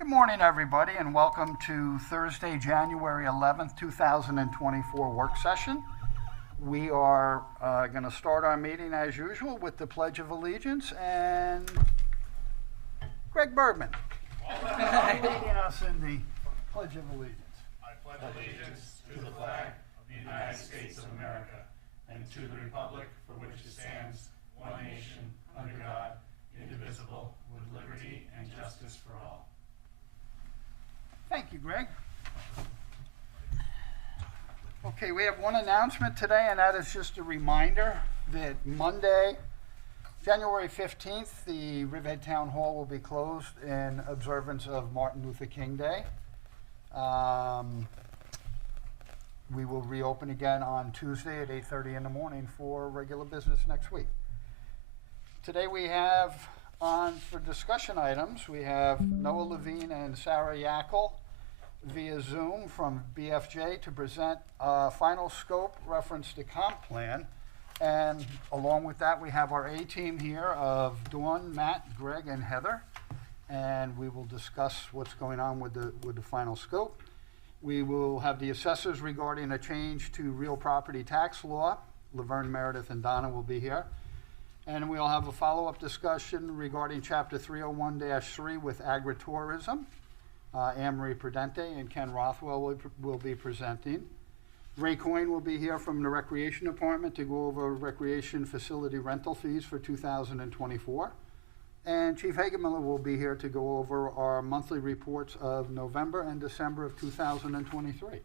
Good morning, everybody, and welcome to Thursday, January 11th, 2024 work session. We are going to start our meeting as usual with the Pledge of Allegiance and Greg Bergman leading us in the Pledge of Allegiance. I pledge allegiance to the flag of the United States of America and to the republic for which it stands, one nation, under God, indivisible, with liberty and justice for all. Thank you, Greg. Okay, we have one announcement today, and that is just a reminder that Monday, January 15th, the Riverhead Town Hall will be closed in observance of Martin Luther King Day. We will reopen again on Tuesday at 8:30 in the morning for regular business next week. Today we have on for discussion items, we have Noah Levine and Sarah Yackel via Zoom from BFJ to present a final scope reference to comp plan. And along with that, we have our A-team here of Dawn, Matt, Greg, and Heather. And we will discuss what's going on with the final scope. We will have the assessors regarding a change to real property tax law. Laverne, Meredith, and Donna will be here. And we'll have a follow-up discussion regarding Chapter 301-3 with agritourism. Anne-Marie Prudente and Ken Rothwell will be presenting. Ray Coyne will be here from the Recreation Department to go over recreation facility rental fees for 2024. And Chief Hagemiller will be here to go over our monthly reports of November and December of 2023.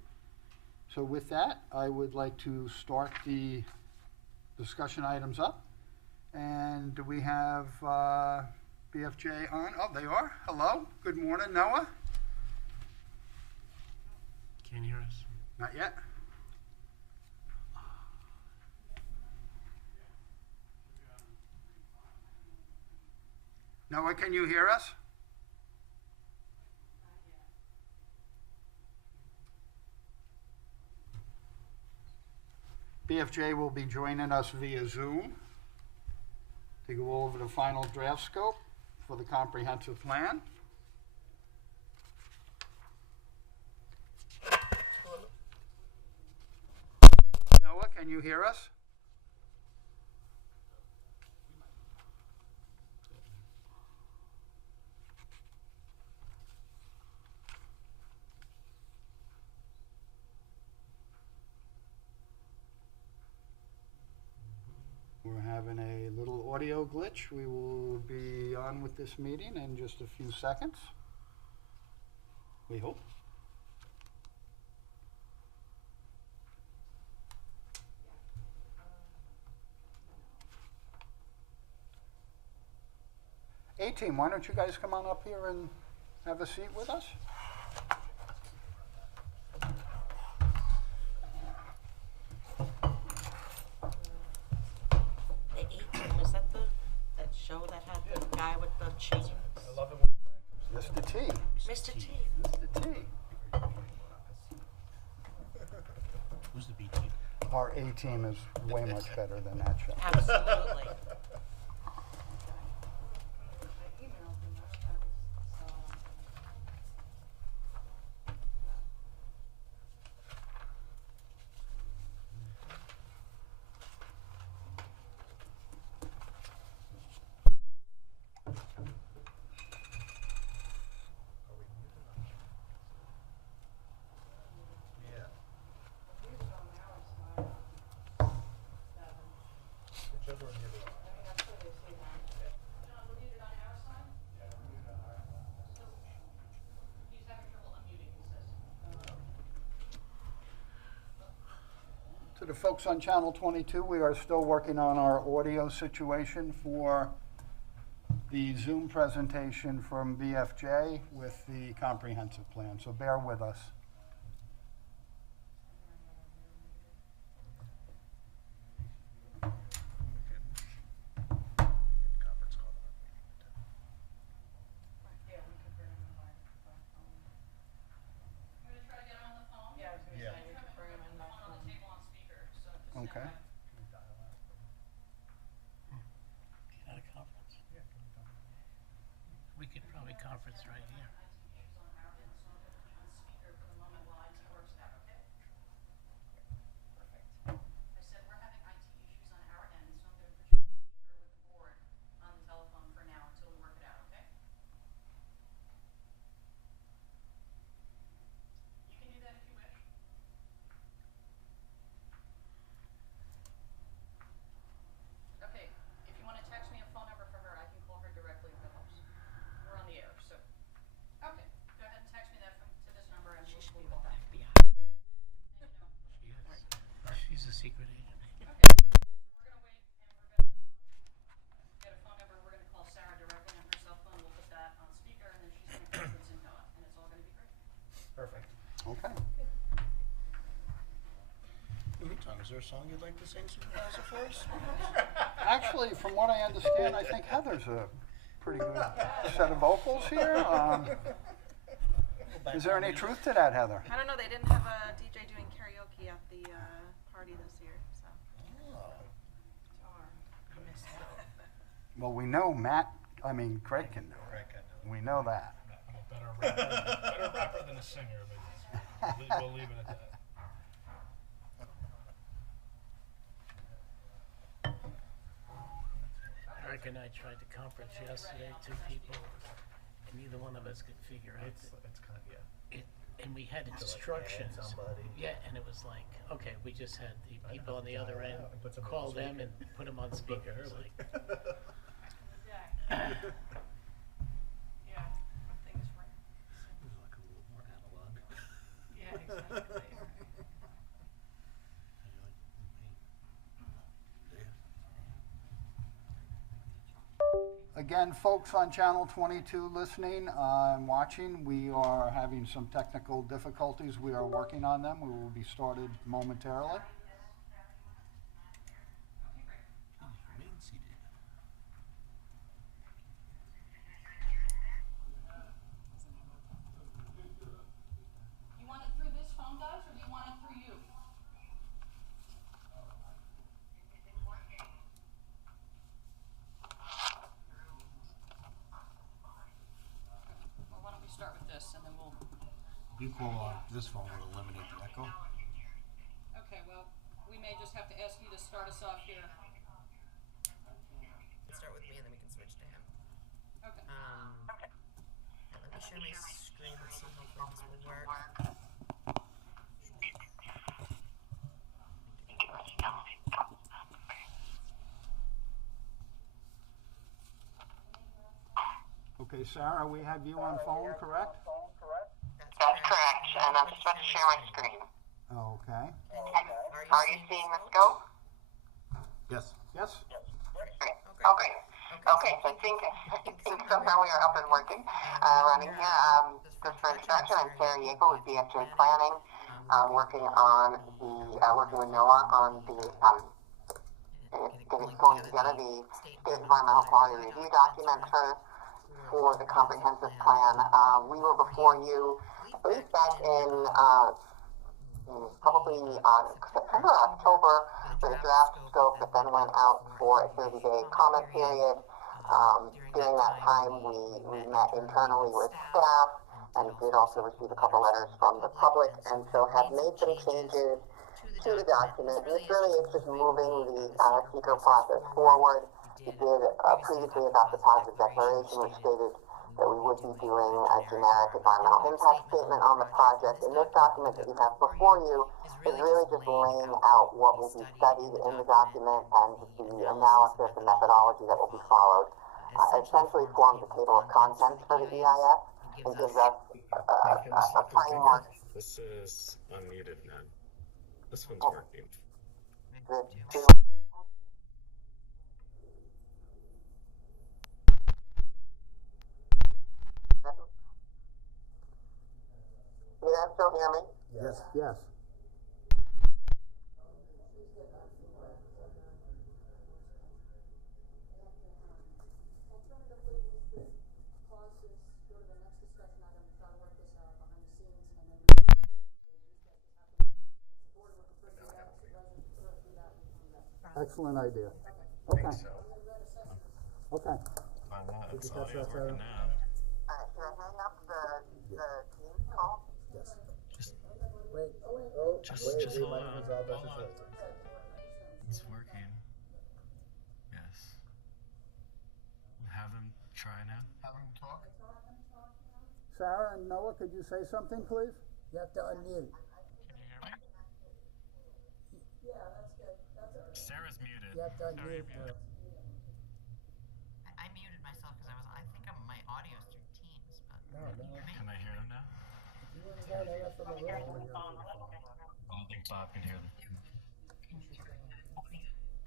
So with that, I would like to start the discussion items up. And do we have BFJ on? Oh, they are. Hello. Good morning, Noah. Can you hear us? Not yet. Noah, can you hear us? BFJ will be joining us via Zoom to go over the final draft scope for the comprehensive plan. Noah, can you hear us? We're having a little audio glitch. We will be on with this meeting in just a few seconds. We hope. A-team, why don't you guys come on up here and have a seat with us? Was that that show that had the guy with the chains? I love it when Mr. T. Mr. T. Mr. T. Who's the B team? Our A-team is way much better than that show. Absolutely. To the folks on Channel 22, we are still working on our audio situation for the Zoom presentation from BFJ with the comprehensive plan, so bear with us. Okay. At a conference? We could probably conference right here. She's a secret agent. Okay, so we're gonna wait and we're gonna get a phone number. We're gonna call Sarah directly on her cell phone. We'll put that on speaker and then she's gonna conference in Noah and it's all gonna be great. Perfect. Okay. In the meantime, is there a song you'd like to sing, Supervisor, for us? Actually, from what I understand, I think Heather's a pretty good set of vocals here. Is there any truth to that, Heather? I don't know, they didn't have a DJ doing karaoke at the party this year, so. I missed it. Well, we know Craig can do it. We know that. I'm a better rapper than a singer, but we'll leave it at that. Eric and I tried to conference yesterday, two people, and neither one of us could figure out It's kind of, yeah. it. And we had like instructions. add somebody. Yeah, and it was like, okay, we just had the I people know. on the other end And put them on call the them and speaker. put them on speaker. It's like, Yeah, when things were, It was like a little more analog. yeah, exactly. Again, folks on Channel 22 listening and watching, we are having some technical difficulties. We are working on them. We will be started momentarily. Remain seated. You want it through this phone, guys, or do you want it through you? Well, why don't we start with this and then we'll, You call this phone will eliminate the echo. okay, well, we may just have to ask you to start us off here. Start with me and then we can switch to him. Okay. Let me share my screen and see hopefully this will work. Okay, Sarah, we have you on phone, correct? That's correct, and I'm just about to share my screen. Okay. Are you seeing the scope? Yes. Yes? Great. Okay, so I think somehow we are up and working, running here. Just for introduction, I'm Sarah Yeagle with BSJ Planning, working with NOAA on pulling together the State Environmental Quality Review document for the comprehensive plan. We were before you, I believe back in probably September, October, with a draft scope that then went out for a 30-day comment period. During that time, we met internally with staff and did also receive a couple letters from the public, and so have made some changes to the document. And this really is just moving the seeker process forward. We did previously adopt a positive declaration which stated that we would be doing a generic environmental impact statement on the project. And this document that you have before you is really just laying out what will be studied in the document and the analysis and methodology that will be followed. Essentially forms a table of contents for the EIS and gives us a framework. This is unmuted now. This one's working. You guys still hear me? Yes. Yes. Excellent idea. Okay. Okay. I'm not. It's catch audio's that, working Sarah? now. Should I hang up the Teams call? Yes. Just, Wait. Oh, just hold on. resolve that Hold on. situation. It's working. Yes. Have him try now. Have him talk. Sarah and Noah, could you say something, please? You have to unmute. Can you hear me? Sarah's muted. You have to Sarah, unmute. you're muted. I muted myself because I think my audio's through Teams, but No. Can I hear him now? You want to go from the room when you're on the phone. I don't think Bob can hear them.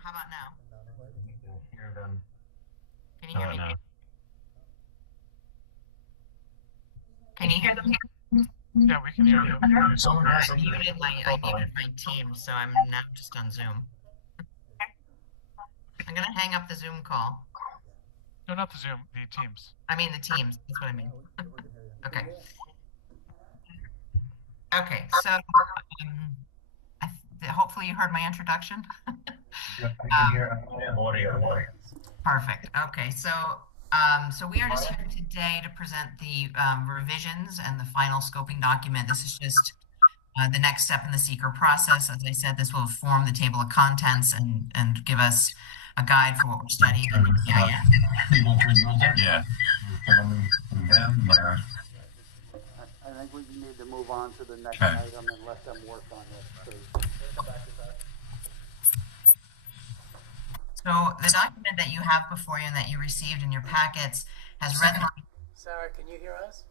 How about now? Hear them. Can you hear me? No. Can you hear them? Yeah, we can hear you. Someone has I muted my team, so I'm now just on Zoom. I'm gonna hang up the Zoom call. No, not the Zoom, the Teams. I mean the Teams. That's what I mean. Okay. Okay. So, hopefully you heard my introduction. I can hear audio. Perfect. Okay, so so we are just here today to present the revisions and the final scoping document. This is just the next step in the seeker process. As I said, this will form the table of contents and give us a guide for what we're studying in the EIS. Yeah. I think we need to move on to the next Okay. item and let them work on this, please. So the document that you have before you and that you received in your packets has red line. Sarah, can you hear us?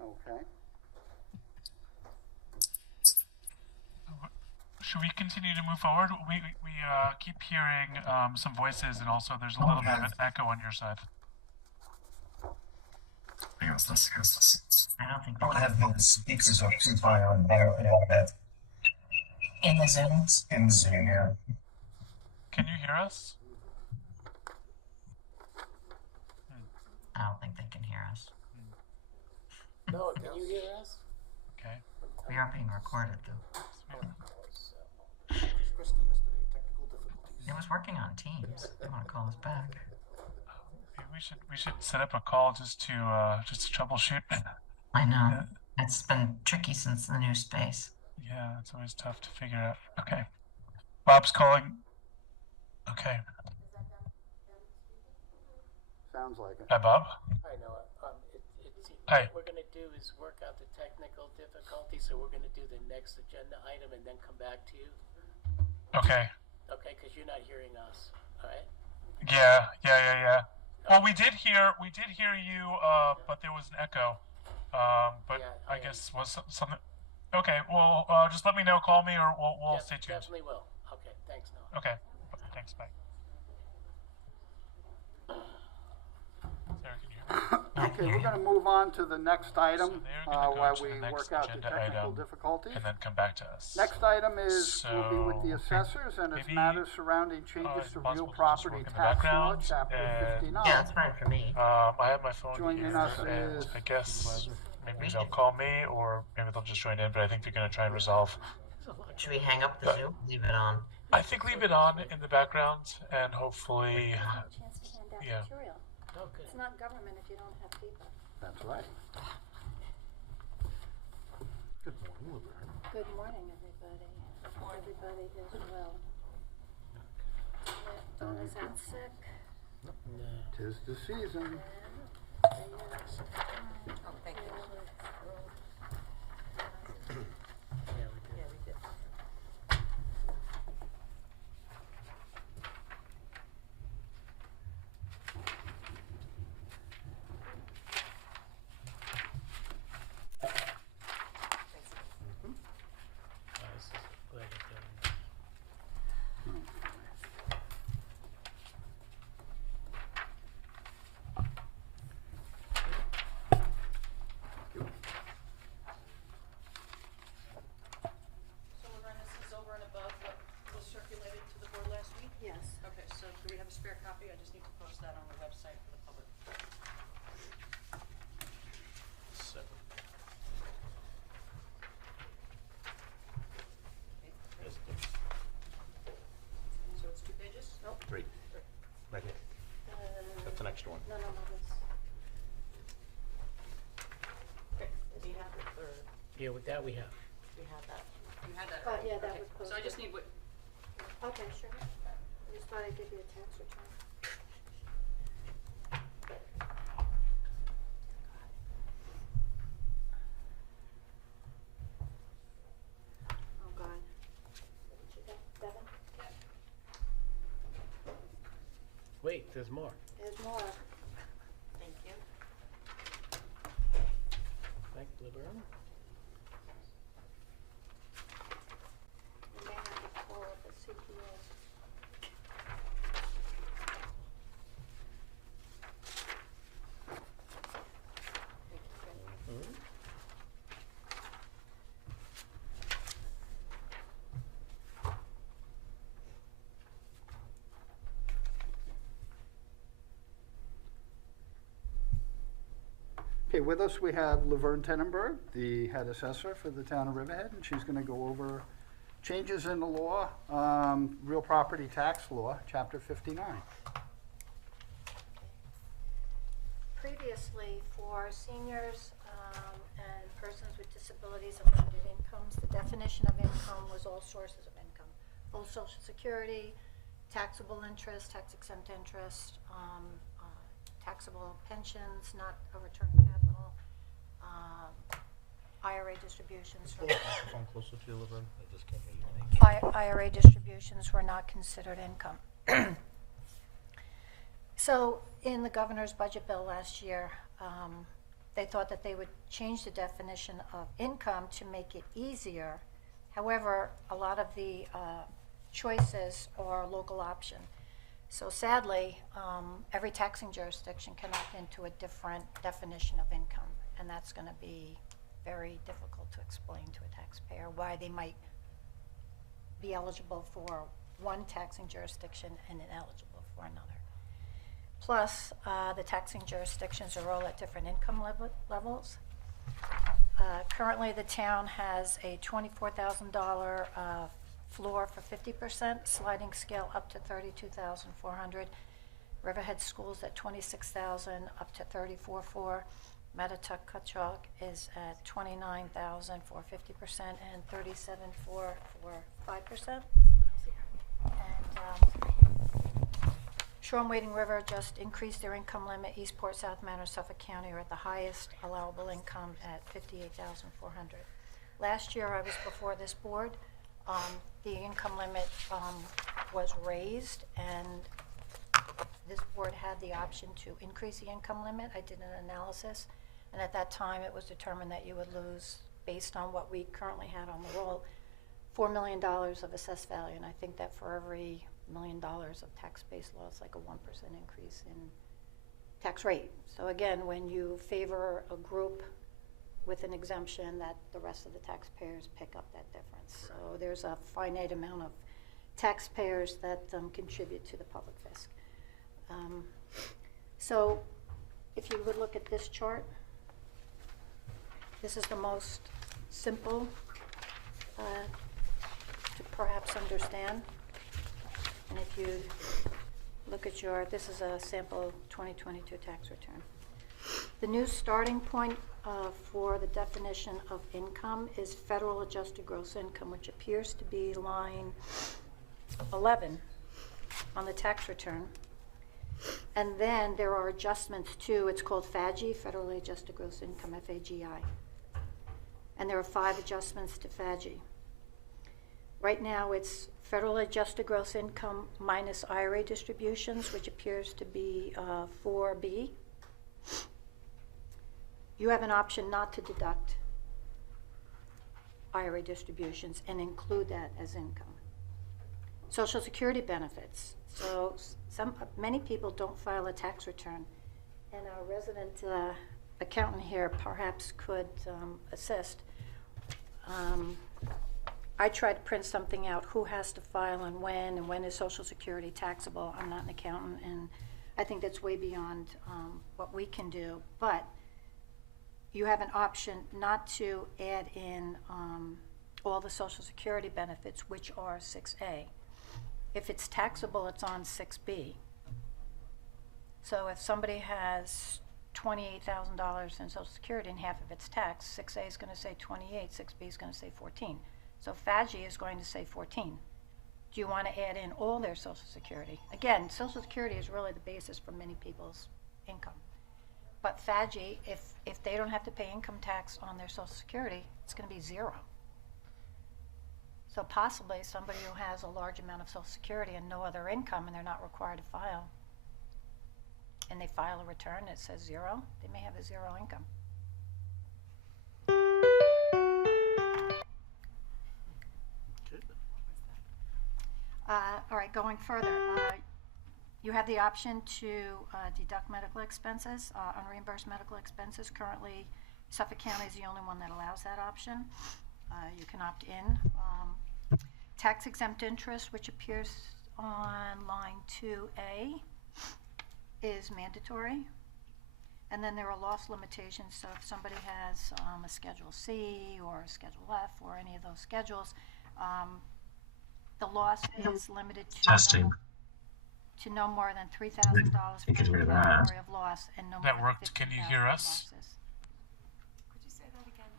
Okay. Should we continue to move forward? We keep hearing some voices, and also there's a little bit of an echo on your side. I don't think Don't have the speakers up too high on there and all that. in the Zooms. In the Zoom, yeah. Can you hear us? I don't think they can hear us. No, can you hear us? Okay. We are being recorded though. It was working on Teams. I want to call us back. Maybe we should set up a call just to troubleshoot. I know. It's been tricky since the new space. Yeah, it's always tough to figure out. Okay. Bob's calling. Okay. Sounds like it. Hi, Bob. I know. Hi. What we're gonna do is work out the technical difficulties, so we're gonna do the next agenda item and then come back to you. Okay. Okay, because you're not hearing us, all right? Yeah. Well, we did hear you, but there was an echo. But Yeah, I guess was something. Okay. Well, just let me know. Call me, or we'll stay tuned. Definitely will. Okay, thanks, Noah. Okay. Thanks. Bye. Sarah, can you hear me? Okay, we're gonna move on to the next item, So they're gonna go while to we the next work out the agenda technical item, difficulties. And then come back to us. Next item is, will be with the So, assessors and its maybe, matters surrounding changes to possible real to just property work in the tax law, background, chapter and- 59. Yeah, that's fine for me. I have my phone Joining here, us and is- I guess maybe they'll call me, or maybe they'll just join in. But I think they're gonna try and resolve. Should we hang up the Zoom? Leave it on. I think leave it on in the background, and hopefully, Chance to hand out yeah. material. Oh, good. It's not government if you don't have people. That's right. Good morning, Laverne. Good morning, everybody. Hope everybody is well. Donna's out sick. No. Tis the season. Oh, thank you. Yeah, we did. This is glad it's done. So Laverne, this is over and above what was circulated to the board last week? Yes. Okay, so do we have a spare copy? I just need to post that on the website for the public. So, So it's 2 pages? Nope. Three. Right here. That's an extra one. No, this. Okay. Do you have it, or yeah, with that we have. you had that? You had that, Oh, right? yeah, that Okay. was So I posted. just need what, Okay, sure. I just thought I'd give you a tax return. Oh, God. You got Devin? Wait, there's more. There's more. thank you. Thank you, Laverne. all of the CPAs. Okay, with us we have Laverne Tenenberg, the head assessor for the town of Riverhead, and she's going to go over changes in the law, real property tax law, chapter 59. Previously, for seniors and persons with disabilities and limited incomes, the definition of income was all sources of income. Full Social Security, taxable interest, tax exempt interest, taxable pensions, not a return of capital, IRA distributions. Phone closer to you, Laverne. I just can't hear you. IRA distributions were not considered income. So in the governor's budget bill last year, they thought that they would change the definition of income to make it easier. However, a lot of the choices are local option. So sadly, every taxing jurisdiction can opt into a different definition of income, and that's going to be very difficult to explain to a taxpayer why they might be eligible for one taxing jurisdiction and ineligible for another. Plus, the taxing jurisdictions are all at different income levels. Currently, the town has a $24,000 floor for 50%, sliding scale up to $32,400. Riverhead Schools at $26,000 up to $34,400. Metatuk-Cutchogue is at $29,000 for 50% and $37,400 for 5%. And Shoreham-Wading River just increased their income limit. Eastport, South Manor, Suffolk County are at the highest allowable income at $58,400. Last year, I was before this board. The income limit was raised, and this board had the option to increase the income limit. I did an analysis, and at that time, it was determined that you would lose, based on what we currently had on the roll, $4 million of assessed value. And I think that for every $1 million of tax-based law, it's like a 1% increase in tax rate. So again, when you favor a group with an exemption, that the rest of the taxpayers pick up that difference. So there's a finite amount of taxpayers that contribute to the public fisc. So if you would look at this chart, this is the most simple to perhaps understand. And if you look at this is a sample 2022 tax return. The new starting point for the definition of income is federal adjusted gross income, which appears to be line 11 on the tax return. And then there are adjustments too. It's called FAGI, Federally Adjusted Gross Income, FAGI. And there are 5 adjustments to FAGI. Right now it's federal adjusted gross income minus IRA distributions, which appears to be 4B. You have an option not to deduct IRA distributions and include that as income. Social Security benefits. So many people don't file a tax return, and our resident accountant here perhaps could assist. I tried to print something out, who has to file and when is Social Security taxable. I'm not an accountant, and I think that's way beyond what we can do, but you have an option not to add in all the Social Security benefits, which are 6A. If it's taxable, it's on 6B. So if somebody has $28,000 in Social Security and half of it's taxed, 6A is going to say 28, 6B is going to say 14. So FAGI is going to say 14. Do you want to add in all their Social Security? Again, Social Security is really the basis for many people's income. But FAGI, if they don't have to pay income tax on their Social Security, it's going to be 0. So possibly somebody who has a large amount of Social Security and no other income, and they're not required to file, and they file a return that says 0, they may have a 0 income. All right, going further, you have the option to deduct medical expenses, unreimbursed medical expenses. Currently, Suffolk County is the only one that allows that option. You can opt in. Tax exempt interest, which appears on line 2A, is mandatory. And then there are loss limitations, so if somebody has a Schedule C or a Schedule F or any of those schedules, the loss is limited to no more than $3,000 for any category of loss and no more That than worked. Can you 15,000 hear us? losses. Could you say that again?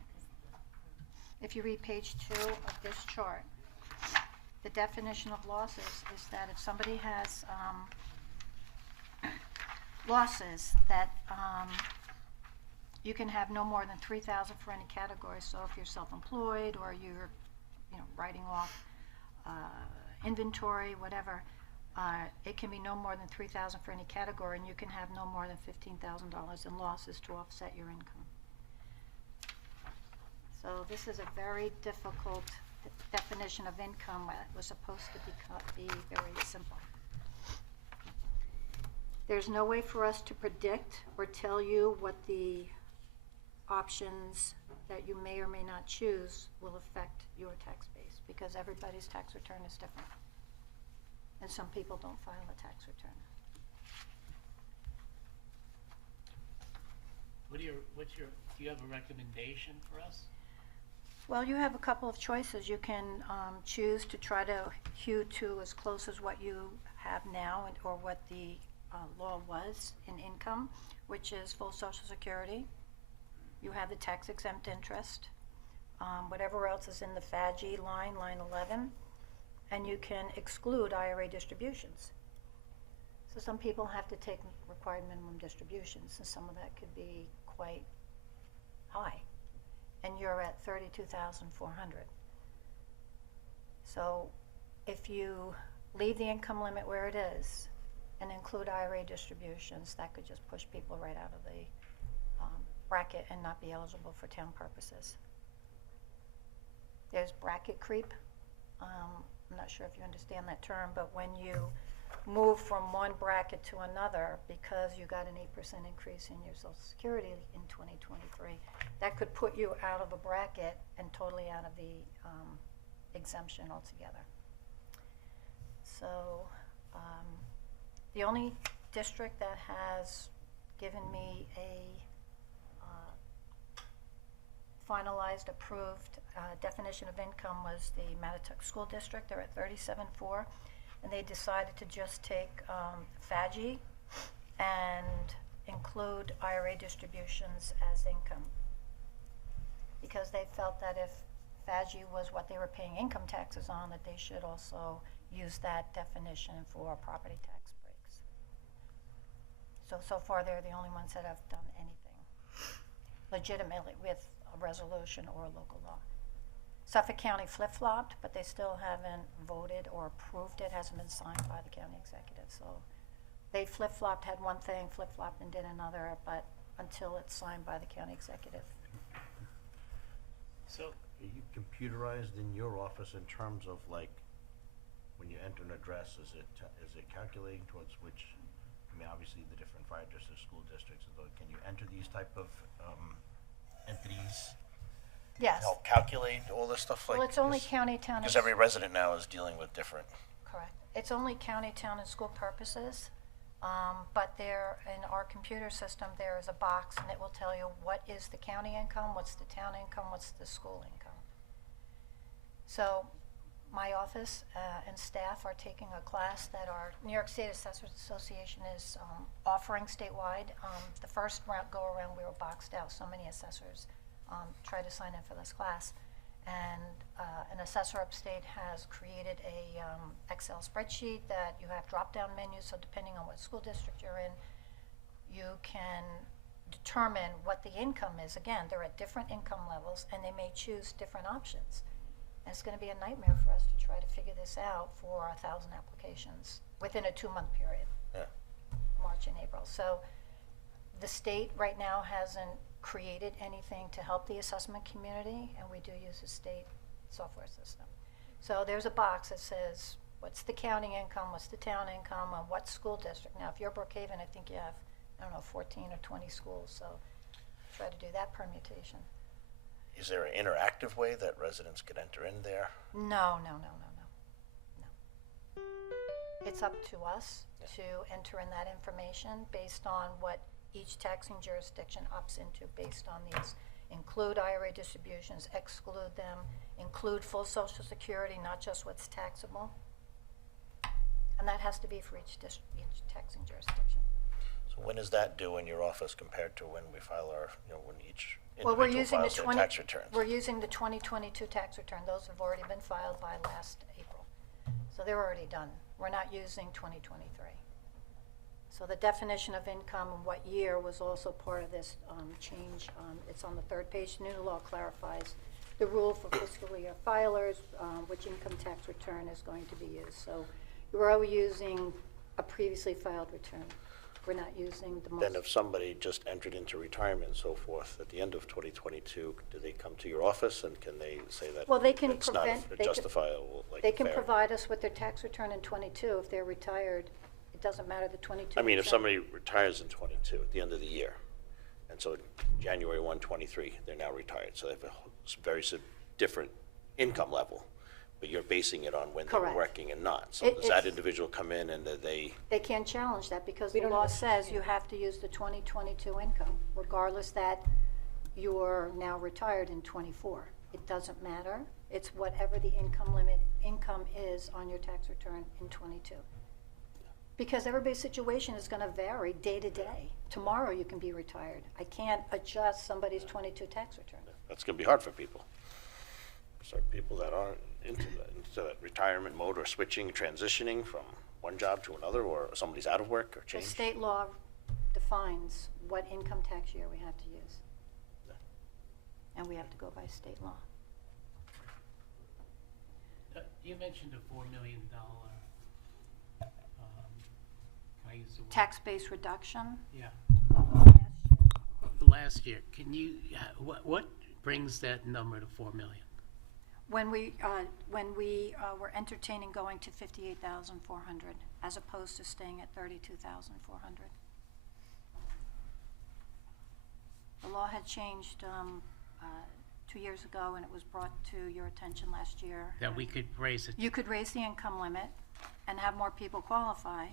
If you read page 2 of this chart, the definition of losses is that if somebody has losses that you can have no more than 3,000 for any category. So if you're self-employed or you're, writing off inventory, whatever, it can be no more than 3,000 for any category, and you can have no more than $15,000 in losses to offset your income. So this is a very difficult definition of income that was supposed to be very simple. There's no way for us to predict or tell you what the options that you may or may not choose will affect your tax base, because everybody's tax return is different. And some people don't file a tax return. Do you have a recommendation for us? Well, you have a couple of choices. You can choose to try to hew to as close as what you have now or what the law was in income, which is full Social Security. You have the tax exempt interest, whatever else is in the FAGI line 11, and you can exclude IRA distributions. So some people have to take required minimum distributions, and some of that could be quite high, and you're at $32,400. So if you leave the income limit where it is and include IRA distributions, that could just push people right out of the bracket and not be eligible for town purposes. There's bracket creep. I'm not sure if you understand that term, but when you move from one bracket to another because you got an 8% increase in your Social Security in 2023, that could put you out of a bracket and totally out of the exemption altogether. So the only district that has given me a finalized, approved definition of income was the Mattituck School District. They're at 37.4, and they decided to just take FAGI and include IRA distributions as income, because they felt that if FAGI was what they were paying income taxes on, that they should also use that definition for property tax breaks. So far they're the only ones that have done anything legitimately with a resolution or a local law. Suffolk County flip-flopped, but they still haven't voted or approved it, hasn't been signed by the county executive. So they flip-flopped, had one thing, flip-flopped and did another, but until it's signed by the county executive. So, Are you computerized in your office in terms of like, when you enter an address, is it calculating towards which, I mean, obviously the different fire districts, school districts, can you enter these type of entities? Yes. To help calculate all this stuff like? Well, it's only county, town, and Because every resident now is dealing with different. correct. It's only county, town, and school purposes. But there, in our computer system, there is a box, and it will tell you what is the county income, what's the town income, what's the school income. So my office and staff are taking a class that our New York State Assessors Association is offering statewide. The first go around, we were boxed out. So many assessors tried to sign in for this class. And an assessor upstate has created a Excel spreadsheet that you have drop-down menus, so depending on what school district you're in, you can determine what the income is. Again, they're at different income levels, and they may choose different options. And it's going to be a nightmare for us to try to figure this out for 1,000 applications within a 2-month period, Yeah. March and April. So the state right now hasn't created anything to help the assessment community, and we do use a state software system. So there's a box that says what's the county income, what's the town income, and what school district. Now, if you're Brookhaven, I think you have, I don't know, 14 or 20 schools, so try to do that permutation. Is there an interactive way that residents could enter in there? No. It's up to us to enter in that information based on what each taxing jurisdiction opts into based on these. Include IRA distributions, exclude them, include full Social Security, not just what's taxable. And that has to be for each taxing jurisdiction. So when is that due in your office compared to when we file our, when each Well, we're individual using the files their tax returns? We're using the 2022 tax return. Those have already been filed by last April. So they're already done. We're not using 2023. So the definition of income and what year was also part of this change. It's on the third page. The new law clarifies the rule for fiscal year filers, which income tax return is going to be used. So we're always using a previously filed return. We're not using the most. Then if somebody just entered into retirement and so forth at the end of 2022, do they come to your office and can they say that Well, they can it's not justifiable, like They can fair? provide us with their tax return in 22 if they're retired. It doesn't matter the 22. I mean, if return. somebody retires in 22 at the end of the year, and so January 1, 23, they're now retired, so they have a very different income level, but you're basing it on when they're Correct. working and not. So It- does that it's- individual come in and they They can't challenge that because the law says you have to use the 2022 income, regardless that you're now retired in 24. It doesn't matter. It's whatever the income is on your tax return in 22. Because everybody's situation is going to vary day to day. Tomorrow you can be retired. I can't adjust somebody's 22 tax return. that's going to be hard for people. Certain people that aren't into that retirement mode or switching, transitioning from one job to another, or somebody's out of work or The change. state law defines what income tax year we have to use. And we have to go by state law. You mentioned a $4 million, can I use the word? Tax base reduction. Yeah. Last year, can you, what brings that number to 4 million? When we were entertaining going to 58,400 as opposed to staying at 32,400. The law had changed 2 years ago, and it was brought to your attention last year. That we could raise it? You could raise the income limit and have more people qualify,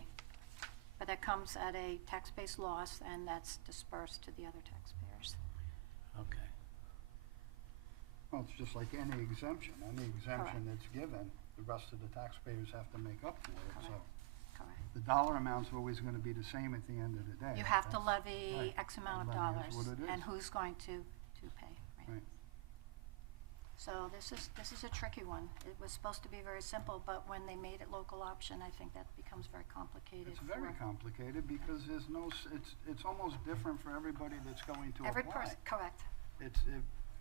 but that comes at a tax-based loss, and that's dispersed to the other taxpayers. Okay. Well, it's just like any exemption. Any exemption Correct. that's given, the rest of the taxpayers have to make up for it. So Correct. the dollar amount's always going to be the same at the end of the day. You have to That's- levy right. X amount of Levy dollars, is what it and is. who's going to pay, right? Right. So this is a tricky one. It was supposed to be very simple, but when they made it local option, I think that becomes very complicated. It's very for complicated because there's no, it's almost different for everybody that's going to every apply. person. Correct.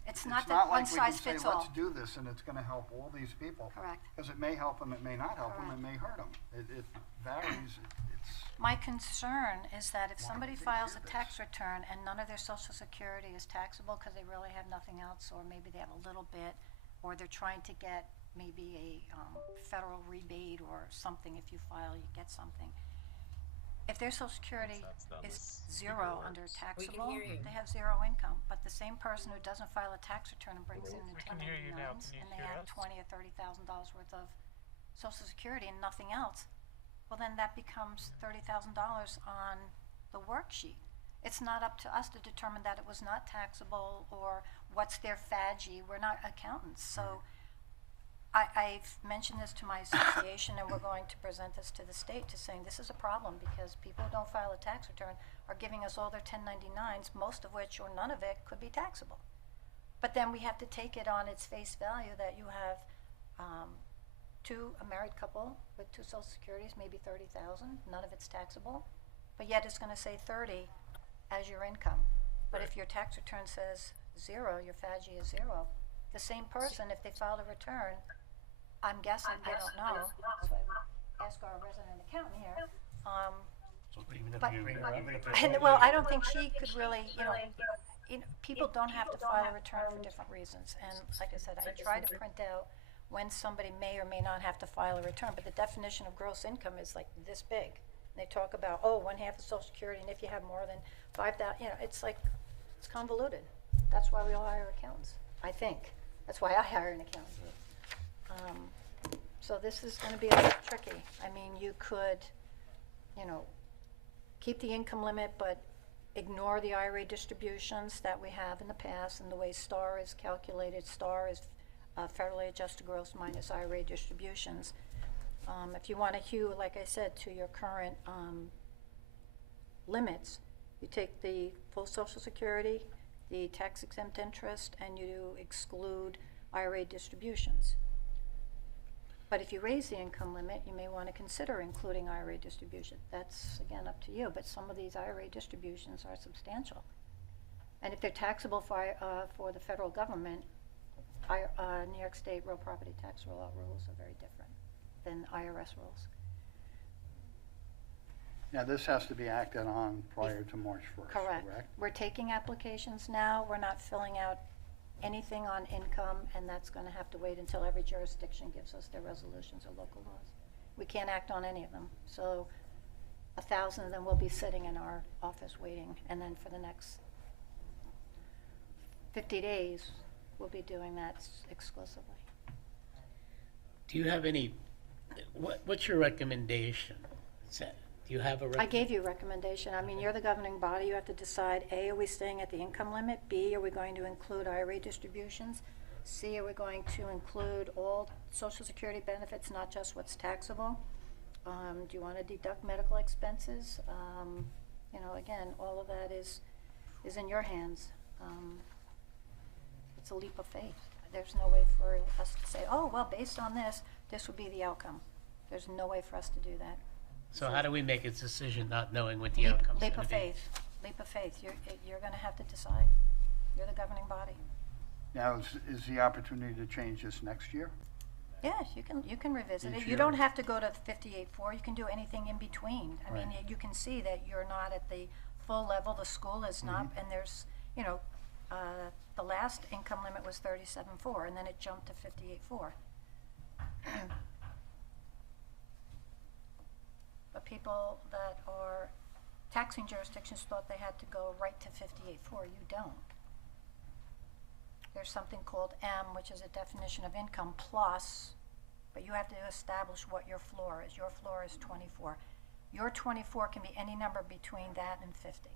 It's not that one like we size can say, fits all. let's do this and it's gonna help all these people. Correct. Because it may help them, it may not help them, Correct. it may hurt them. It varies, it's, My concern is that if Why somebody don't they files do a this? tax return and none of their social security is taxable because they really have nothing else, or maybe they have a little bit, or they're trying to get maybe a federal rebate or something. If you file, you get something. If their social security is zero under taxable, they have zero income. But the same person who doesn't file a tax return and brings in the 1099s, and they have $20,000 or $30,000 worth of social security and nothing else, well, then that becomes $30,000 on the worksheet. It's not up to us to determine that it was not taxable or what's their FADG. We're not accountants. So I've mentioned this to my association, and we're going to present this to the state to saying this is a problem because people who don't file a tax return are giving us all their 1099s, most of which or none of it could be taxable. But then we have to take it on its face value that you have a married couple with 2 social securities, maybe 30,000, none of it's taxable, but yet it's going to say 30 as your income. But if your tax return says 0, your FADG is 0, the same person, if they filed a return, I'm guessing they don't know, so I would ask our resident accountant here. So even if But- you, even if And, well, I don't think she could really, people don't have to file a return for different reasons. And like I said, I try to print out when somebody may or may not have to file a return, but the definition of gross income is like this big. They talk about, oh, 1/2 of Social Security, and if you have more than 5,000, you know, it's like, it's convoluted. That's why we all hire accountants, I think. That's why I hire an accountant. So this is gonna be a little tricky. I mean, you could, you know, keep the income limit, but ignore the IRA distributions that we have in the past and the way STAR is calculated. STAR is federally adjusted gross minus IRA distributions. If you want to hew, like I said, to your current limits, you take the full Social Security, the tax exempt interest, and you exclude IRA distributions. But if you raise the income limit, you may want to consider including IRA distribution. That's, again, up to you, but some of these IRA distributions are substantial. And if they're taxable for the federal government, New York State real property tax rollout rules are very different than IRS rules. Now, this has to be acted on prior to March 1st, correct? We're taking applications now. We're not filling out anything on income, and that's going to have to wait until every jurisdiction gives us their resolutions or local laws. We can't act on any of them. So 1,000 of them will be sitting in our office waiting, and then for the next 50 days, we'll be doing that exclusively. Do you have any, what's your recommendation? Do you have a I gave you a recommendation. I mean, you're the governing body. You have to decide, A, are we staying at the income limit? B, are we going to include IRA distributions? C, are we going to include all Social Security benefits, not just what's taxable? Do you want to deduct medical expenses? You know, again, all of that is in your hands. It's a leap of faith. There's no way for us to say, oh, well, based on this, this would be the outcome. There's no way for us to do that. So how do we make a decision not knowing what the outcome's going to be? Leap of faith. You're going to have to decide. You're the governing body. Now, is the opportunity to change this next year? Yes, you can revisit it. Each You year? don't have to go to 58.4. You can do anything in between. I mean, you can see that you're not at the full level. The school is not, and there's, you know, the last income limit was 37.4, and then it jumped to 58.4. But people that are taxing jurisdictions thought they had to go right to 58.4. You don't. There's something called M, which is a definition of income plus, but you have to establish what your floor is. Your floor is 24. Your 24 can be any number between that and 50.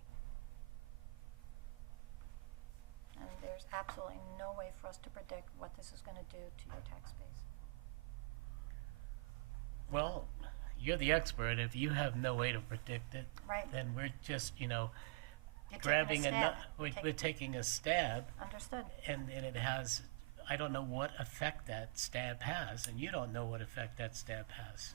And there's absolutely no way for us to predict what this is going to do to your tax base. Well, you're the expert. If you have no way to predict it, Right. then we're just, you know, You're grabbing taking a stab. we're taking a stab, Understood. and it has, I don't know what effect that stab has, and you don't know what effect that stab has.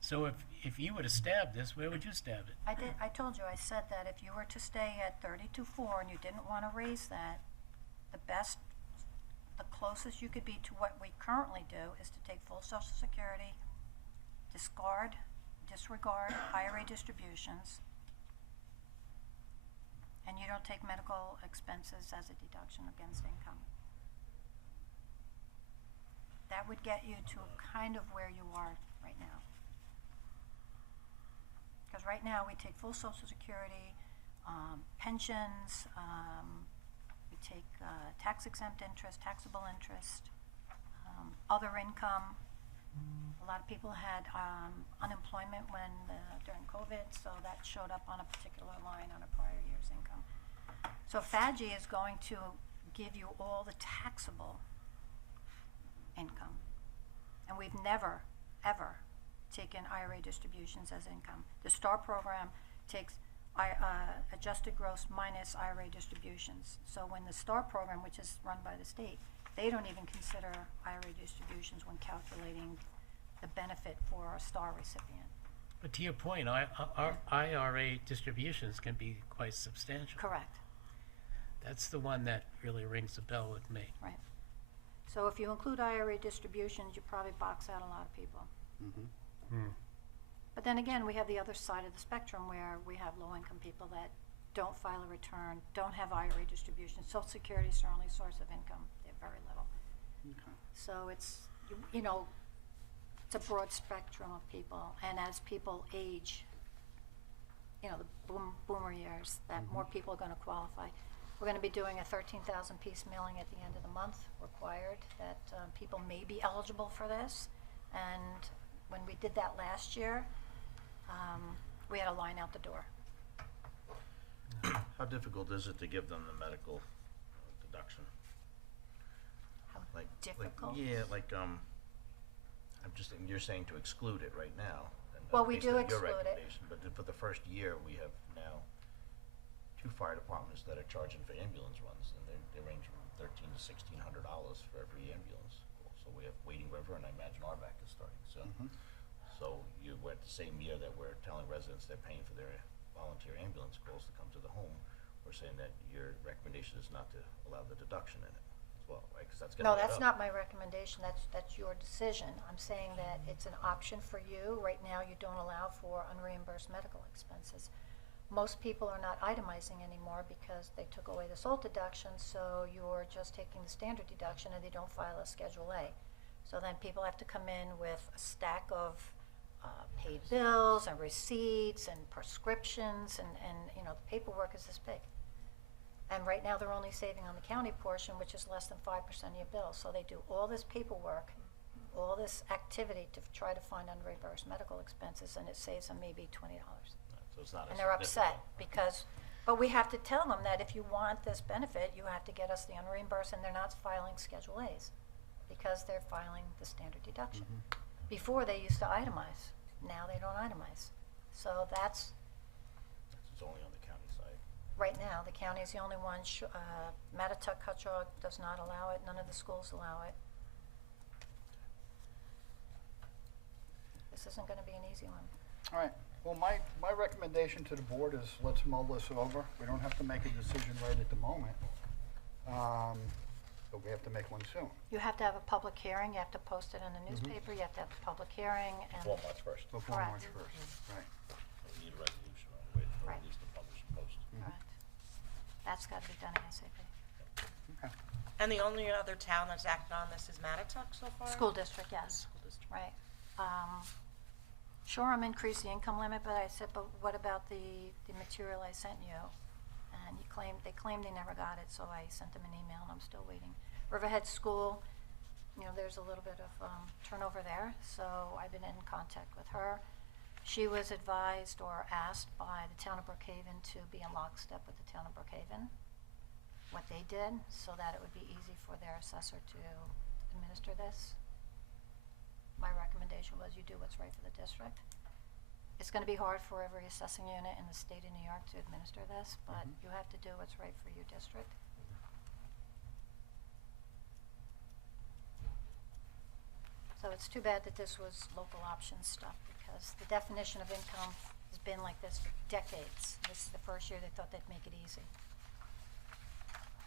So if you were to stab this, where would you stab it? I told you, I said that if you were to stay at 32.4 and you didn't want to raise that, the closest you could be to what we currently do is to take full Social Security, disregard IRA distributions, and you don't take medical expenses as a deduction against income. That would get you to kind of where you are right now. Because right now we take full Social Security, pensions, we take tax exempt interest, taxable interest, other income. A lot of people had unemployment during COVID, so that showed up on a particular line on a prior year's income. So FAGI is going to give you all the taxable income. And we've never, ever taken IRA distributions as income. The STAR program takes adjusted gross minus IRA distributions. So when the STAR program, which is run by the state, they don't even consider IRA distributions when calculating the benefit for a STAR recipient. But to your point, our IRA distributions can be quite substantial. Correct. That's the one that really rings a bell with me. Right. So if you include IRA distributions, you probably box out a lot of people. But then again, we have the other side of the spectrum where we have low-income people that don't file a return, don't have IRA distribution. Social Security is their only source of income. They have very little. Okay. So it's, you know, it's a broad spectrum of people. And as people age, you know, the boomer years, that more people are going to qualify. We're going to be doing a 13,000 piece mailing at the end of the month, required, that people may be eligible for this. And when we did that last year, we had a line out the door. How difficult is it to give them the medical deduction? How Like, difficult? yeah, like, I'm just, you're saying to exclude it right now. And that's Well, we do based on your exclude it. recommendation, But for the first year, we have now 2 fire departments that are charging for ambulance runs, and they range from $1,300 to $1,600 for every ambulance call. So we have Wading River, and I imagine RVAC is starting soon. So we're at the same year that we're telling residents they're paying for their volunteer ambulance calls to come to the home. We're saying that your recommendation is not to allow the deduction in it as well, right? 'Cause that's gonna No, add that's up. not my recommendation. That's your decision. I'm saying that it's an option for you. Right now, you don't allow for unreimbursed medical expenses. Most people are not itemizing anymore because they took away the SOLT deduction, so you're just taking the standard deduction and they don't file a Schedule A. So then people have to come in with a stack of paid bills and receipts and prescriptions, and you know, the paperwork is this big. And right now, they're only saving on the county portion, which is less than 5% of your bill. So they do all this paperwork, all this activity to try to find unreimbursed medical expenses, and it saves them maybe $20. So it's not And they're upset significant. but we have to tell them that if you want this benefit, you have to get us the unreimbursed, and they're not filing Schedule A's because they're filing the standard deduction. Before, they used to itemize. Now they don't itemize. So that's, It's only on the county side. right now, the county is the only one. Mattatuck, Cutchogue does not allow it. None of the schools allow it. This isn't going to be an easy one. All right. Well, my recommendation to the board is let's mull this over. We don't have to make a decision right at the moment. But we have to make one soon. You have to have a public hearing. You have to post it in the newspaper. You have to have a public hearing. And Before March 1st. Before Correct. March 1st. Right. We need a resolution on it, wait for Right. at least the publish and post. Correct. That's got to be done ASAP. Okay. And the only other town that's acted on this is Mattatuck so far? School district, yes. School district. Right. Shoreham increased the income limit, but I said, but what about the material I sent you? And they claimed they never got it, so I sent them an email, and I'm still waiting. Riverhead School, you know, there's a little bit of turnover there, so I've been in contact with her. She was advised or asked by the town of Brookhaven to be in lockstep with the town of Brookhaven, what they did, so that it would be easy for their assessor to administer this. My recommendation was you do what's right for the district. It's going to be hard for every assessing unit in the state of New York to administer this, but you have to do what's right for your district. So it's too bad that this was local option stuff, because the definition of income has been like this for decades. This is the first year they thought they'd make it easy.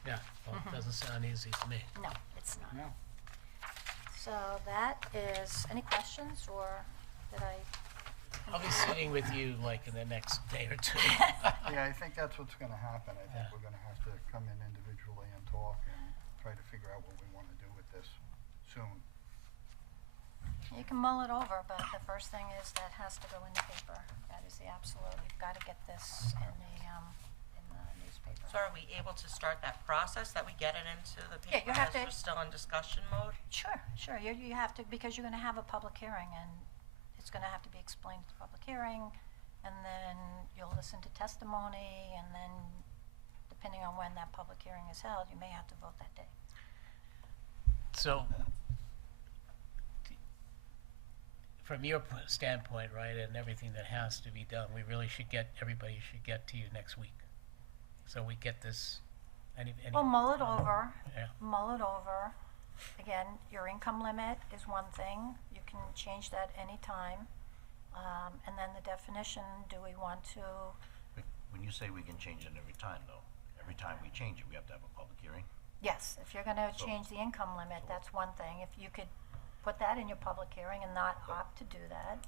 Yeah, well, it doesn't sound easy to me. No, it's not. Yeah. So that is, any questions, or did I? I'll be sitting with you like in the next day or two. Yeah, I think that's what's gonna happen. I think Yeah. we're gonna have to come in individually and talk and try to figure out what we wanna do with this soon. You can mull it over, but the first thing is that has to go in the paper. That is the absolute, we've got to get this in the newspaper. So are we able to start that process, that we get it into the Yeah, you paper have as to- we're still in discussion mode? Sure, you have to, because you're gonna have a public hearing, and it's gonna have to be explained at the public hearing, and then you'll listen to testimony, and then depending on when that public hearing is held, you may have to vote that day. So, from your standpoint, right, and everything that has to be done, we really should get, everybody should get to you next week. So we get this, any. Well, mull it over. Yeah. Mull it over. Again, your income limit is one thing. You can change that anytime. And then the definition, do we want to, But when you say we can change it every time, though, every time we change it, we have to have a public hearing? yes, if you're gonna change the income limit, that's one thing. If you could put that in your public hearing and not opt to do that.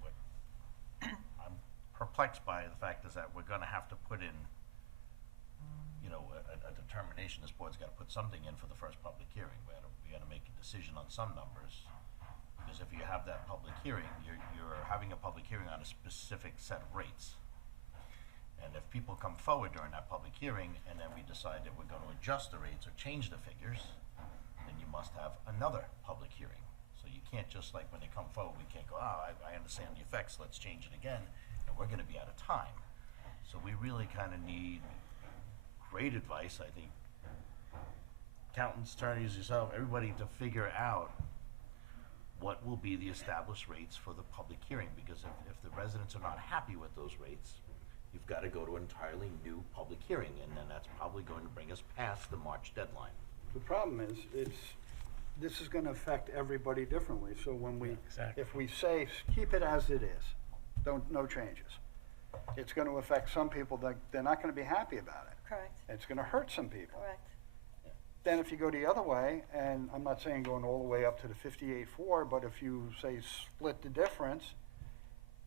What, perplexed by the fact is that we're gonna have to put in, you know, a determination, this board's gotta put something in for the first public hearing. We gotta make a decision on some numbers. Because if you have that public hearing, you're having a public hearing on a specific set of rates. And if people come forward during that public hearing, and then we decide that we're gonna adjust the rates or change the figures, then you must have another public hearing. So you can't just, like, when they come forward, we can't go, I understand the effects, let's change it again, and we're gonna be out of time. So we really kinda need great advice, I think, accountants, attorneys, yourself, everybody to figure out what will be the established rates for the public hearing, because if the residents are not happy with those rates, you've got to go to an entirely new public hearing, and then that's probably going to bring us past the March deadline. The problem is, this is gonna affect everybody differently, so when we, Exactly. if we say, keep it as it is, no changes, it's gonna affect some people that they're not gonna be happy about it. Correct, It's gonna hurt some people. correct. Then if you go the other way, and I'm not saying going all the way up to the 58.4, but if you say split the difference,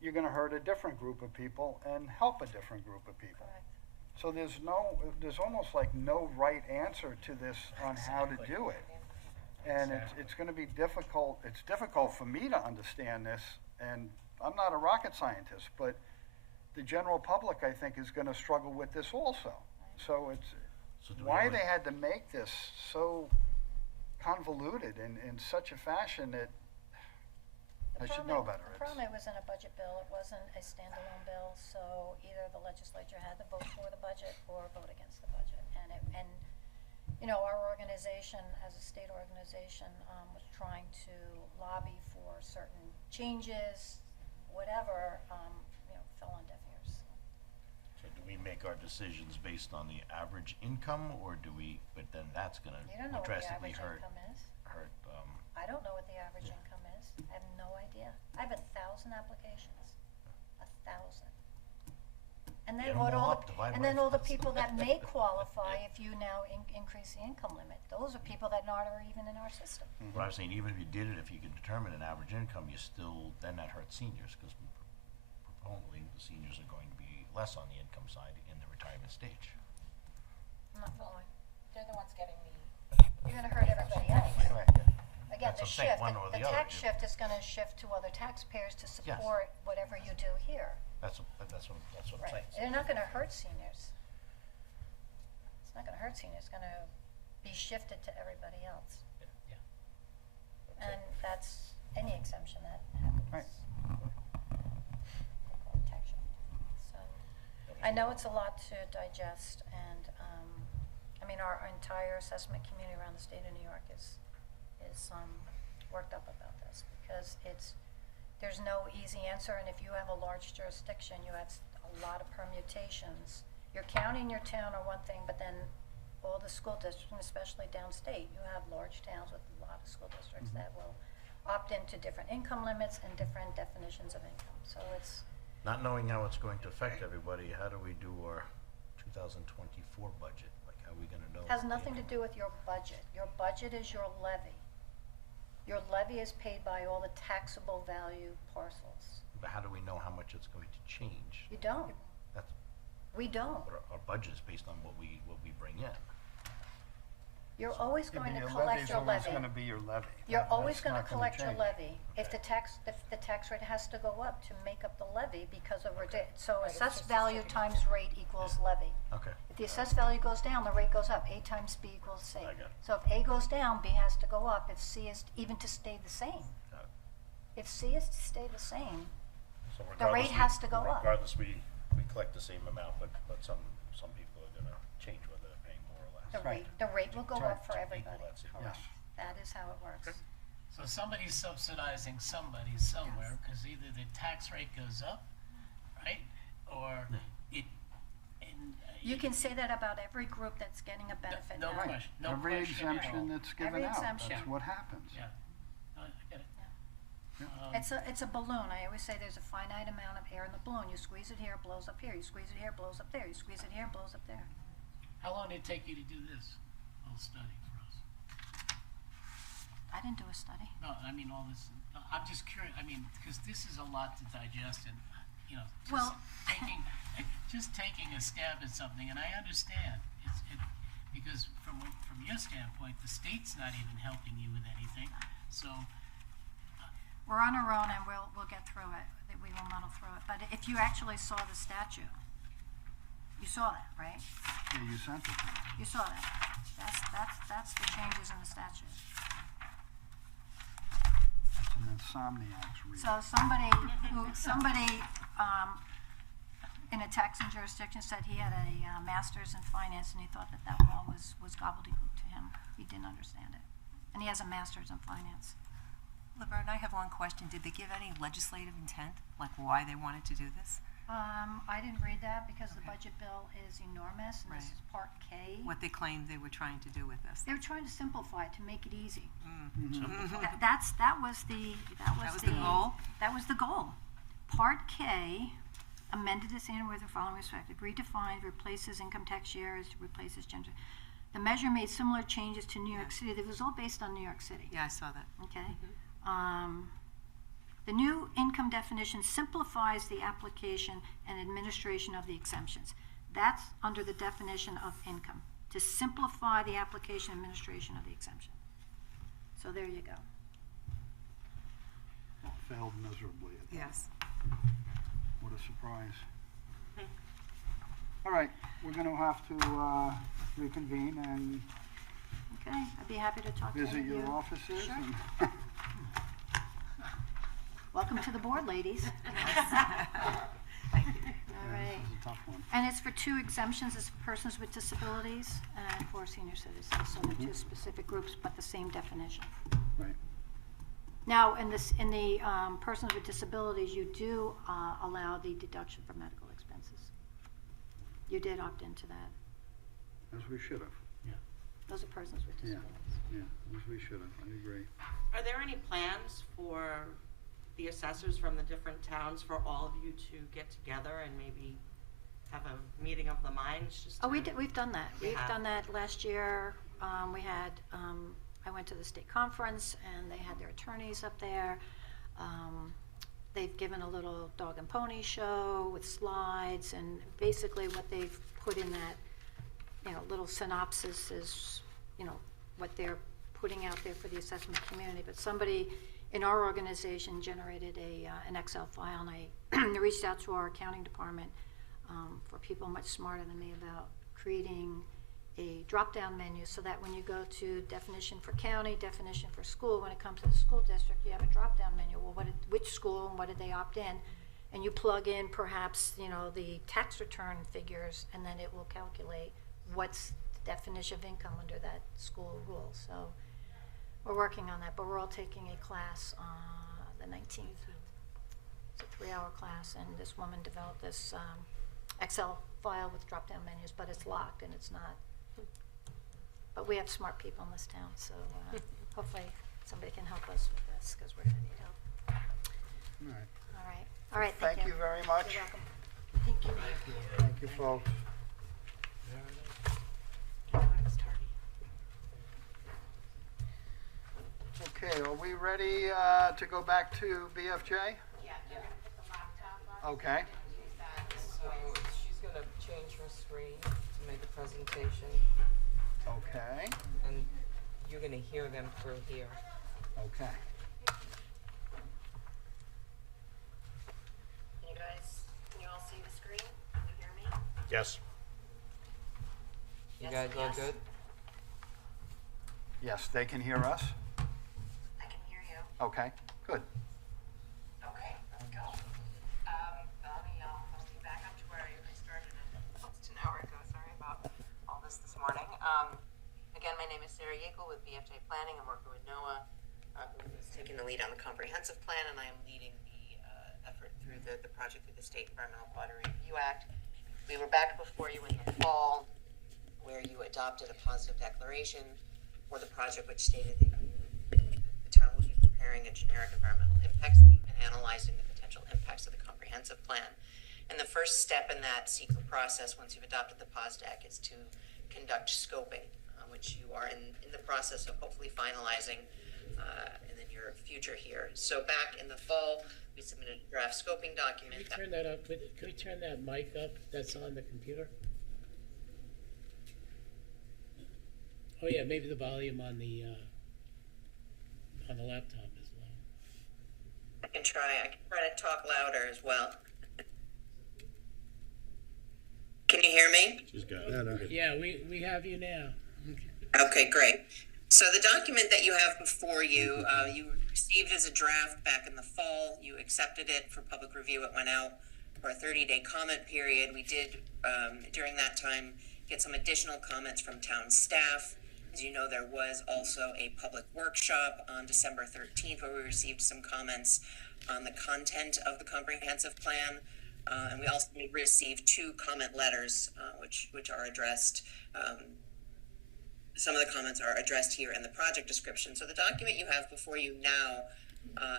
you're gonna hurt a different group of people and help a different group of people. Correct. So there's almost like no right answer to this on how to Exactly. do it. And Exactly. it's gonna be difficult, it's difficult for me to understand this, and I'm not a rocket scientist, but the general public, I think, is gonna struggle with this also. So So do we why have a- they had to make this so convoluted in such a fashion that I should know better. The problem, it was in a budget bill, it wasn't a standalone bill, so either the legislature had to vote for the budget or vote against the budget. And you know, our organization, as a state organization, was trying to lobby for certain changes, whatever, you know, fell on deaf ears. So do we make our decisions based on the average income, or do we, but then that's gonna You don't know what the drastically average hurt, income is. hurt, I don't know what the average income is. I have no idea. I have 1,000 applications. 1,000. And Get then 'em what all all up, divide and by then all the 1,000. people that may qualify if you now increase the income limit. Those are people that aren't even in our system. But I'm saying, even if you did it, if you could determine an average income, you still, then that hurts seniors, because probably the seniors are going to be less on the income side in the retirement stage. I'm not following. They're the ones getting the. You're gonna hurt everybody else. Again, That's the what I'm saying, shift, one or the the other. tax shift is gonna shift to other taxpayers to Yes. support whatever you do here. That's what I'm Right. saying. They're not gonna hurt seniors. It's not gonna hurt seniors, it's gonna be shifted to everybody else. Yeah. And that's any exemption that happens. Right. They call it tax shift. So, I know it's a lot to digest, and, I mean, our entire assessment community around the state of New York is worked up about this, because there's no easy answer, and if you have a large jurisdiction, you have a lot of permutations. Your county and your town are one thing, but then all the school districts, and especially downstate, you have large towns with a lot of school districts that will opt into different income limits and different definitions of income. So it's, Not knowing how it's going to affect everybody, how do we do our 2024 budget? Like, how are we gonna know? has nothing to do with your budget. Your budget is your levy. Your levy is paid by all the taxable value parcels. But how do we know how much it's going to change? You don't. That's, We don't. but our budget is based on what we bring in. You're always going to Your collect levy's your always levy. gonna be your levy. You're always That's gonna not collect your change. levy. If the tax rate has to go up to make up the levy because of so assessed value times rate equals levy. Okay. If the assessed value goes down, the rate goes up. A times B equals C. I got it. So if A goes down, B has to go up. If C is even to stay the same. Got it. If C is to stay the same, So the rate has to go up. Regardless, we collect the same amount, but some people are gonna change whether they're paying more or less. The rate will go Right. up for To everybody. equal that same Correct. Yes. That is how it works. So somebody's subsidizing somebody somewhere, because either the tax rate goes up, right, or it, and. You can say that about every group that's getting a benefit No now. question, no Every question at all. exemption that's given Every out, exemption. that's what happens. Yeah, no, I get it. It's a balloon. I always say there's a finite amount of air in the balloon. You squeeze it here, it blows up here. You squeeze it here, it blows up there. You squeeze it here, it blows up there. How long did it take you to do this whole study for us? I didn't do a study. No, I mean, all this, I'm just curious, I mean, because this is a lot to digest, and just Well- taking, just taking a stab at something, and I understand, because from your standpoint, the state's not even helping you with anything, so, We're on our own and we'll get through it. We will muddle through it. But if you actually saw the statute, you saw that, right? Yeah, you sent it to me. You saw that. That's the changes in the statute. It's an insomniac's read. So somebody in a taxing jurisdiction said he had a master's in finance and he thought that law was gobbledygook to him. He didn't understand it. And he has a master's in finance. Laverne, I have one question. Did they give any legislative intent, like why they wanted to do this? I didn't read that because the budget bill is enormous and this Right. is Part K. What they claimed they were trying to do with this? They were trying to simplify it to make it easy. Mm-hmm. That was the goal? That was the goal. Part K amended the standard with the following respect: redefined, replaces income tax years, replaces gender. The measure made similar changes to New York City. It was all based on New York City. Yeah, I saw that. Okay. The new income definition simplifies the application and administration of the exemptions. That's under the definition of income, to simplify the application and administration of the exemption. So there you go. Failed miserably at that. Yes. What a surprise. All right, we're gonna have to reconvene and Okay, I'd be happy to talk to visit any of your you. offices Sure. and Welcome to the board, ladies. Thank you. All right. this is a tough one. And it's for two exemptions, it's for persons with disabilities and for senior citizens. So they're two specific groups, but the same definition. Right. Now, in the persons with disabilities, you do allow the deduction for medical expenses. You did opt into that. As we should have. Those are persons with Yeah. disabilities. Yeah, as we should have. I agree. Are there any plans for the assessors from the different towns for all of you to get together and maybe have a meeting of the minds? Just Oh, to- we've done that. You We've have? done that last year. We had, I went to the state conference and they had their attorneys up there. They've given a little dog and pony show with slides, and basically what they've put in that, little synopsis is, what they're putting out there for the assessment community. But somebody in our organization generated an Excel file, and I reached out to our accounting department for people much smarter than me about creating a drop-down menu so that when you go to definition for county, definition for school, when it comes to the school district, you have a drop-down menu. Well, which school and what did they opt in? And you plug in perhaps, the tax return figures, and then it will calculate what's the definition of income under that school rule. So we're working on that, but we're all taking a class on the 19th. It's a 3-hour class, and this woman developed this Excel file with drop-down menus, but it's locked and it's not. But we have smart people in this town, so hopefully somebody can help us with this, because we're gonna need help. All right. All right, thank you. Thank you very much. You're welcome. Thank you, folks. Okay, are we ready to go back to BFJ? Yeah, you're gonna put the laptop on. Okay. So she's gonna change her screen to make a presentation, Okay. and you're gonna hear them through here. Okay. Can you all see the screen? Can you hear me? Yes. You guys all good? Yes, they can hear us? I can hear you. Okay, good. Okay, let's go. I'll be back up to where I started just an hour ago. Sorry about all this morning. Again, my name is Sarah Yackel with BFJ Planning. I'm working with Noah, who is taking the lead on the comprehensive plan, and I am leading the effort through the project through the State Environmental Quality Review Act. We were back before you in the fall, where you adopted a positive declaration for the project, which stated that the town would be preparing a generic environmental impact statement, analyzing the potential impacts of the comprehensive plan. And the first step in that secret process, once you've adopted the POSDEC, is to conduct scoping, which you are in the process of hopefully finalizing in the near future here. So back in the fall, We submitted a draft scoping Can document. we turn that up? Can we turn that mic up that's on the computer? Oh yeah, maybe the volume on the laptop is low. I can try to talk louder as well. Can you hear me? She's got it. Yeah, we have you now. Okay, great. So the document that you have before you, you received as a draft back in the fall. You accepted it for public review. It went out for a 30-day comment period. We did, during that time, get some additional comments from town staff. As you know, there was also a public workshop on December 13th where we received some comments on the content of the comprehensive plan. And we also received 2 comment letters, which are addressed. Some of the comments are addressed here in the project description. So the document you have before you now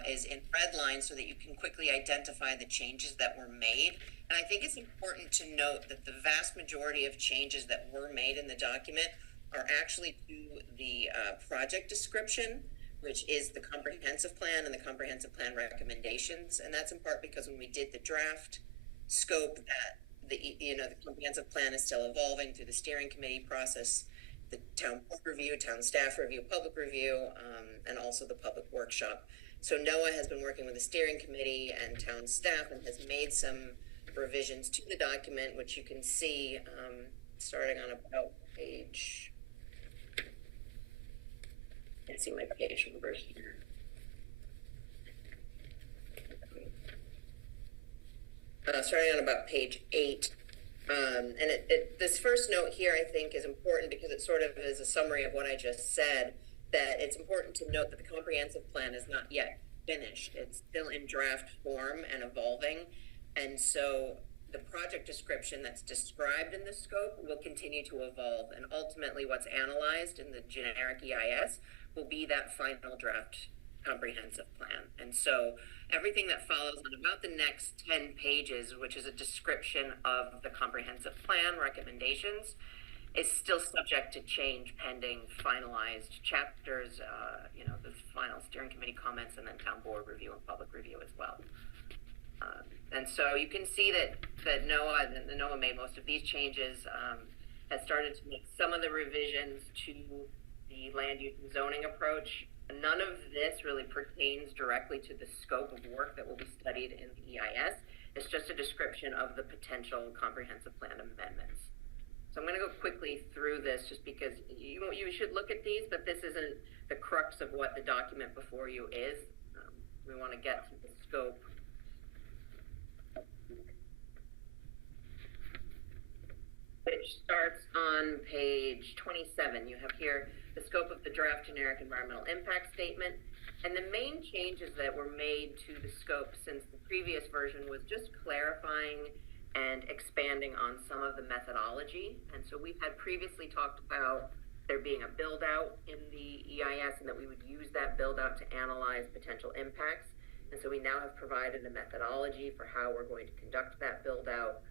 is in red line so that you can quickly identify the changes that were made. And I think it's important to note that the vast majority of changes that were made in the document are actually to the project description, which is the comprehensive plan and the comprehensive plan recommendations. And that's in part because when we did the draft scope, that the comprehensive plan is still evolving through the steering committee process, the town board review, town staff review, public review, and also the public workshop. So NOAA has been working with the steering committee and town staff and has made some revisions to the document, which you can see starting on about page, I can't see my page number here. Starting on about page 8. And this first note here, I think, is important because it sort of is a summary of what I just said, that it's important to note that the comprehensive plan is not yet finished. It's still in draft form and evolving. And so the project description that's described in the scope will continue to evolve. And ultimately what's analyzed in the generic EIS will be that final draft comprehensive plan. And so everything that follows on about the next 10 pages, which is a description of the comprehensive plan recommendations, is still subject to change pending finalized chapters, the final steering committee comments, and then town board review and public review as well. And so you can see that NOAA made most of these changes, has started to make some of the revisions to the land use and zoning approach. None of this really pertains directly to the scope of work that will be studied in the EIS. It's just a description of the potential comprehensive plan amendments. So I'm going to go quickly through this just because you should look at these, but this isn't the crux of what the document before you is. We want to get to the scope. Which starts on page 27. You have here the scope of the draft generic environmental impact statement. And the main changes that were made to the scope since the previous version was just clarifying and expanding on some of the methodology. And so we had previously talked about there being a build out in the EIS and that we would use that build out to analyze potential impacts. And so we now have provided a methodology for how we're going to conduct that build out.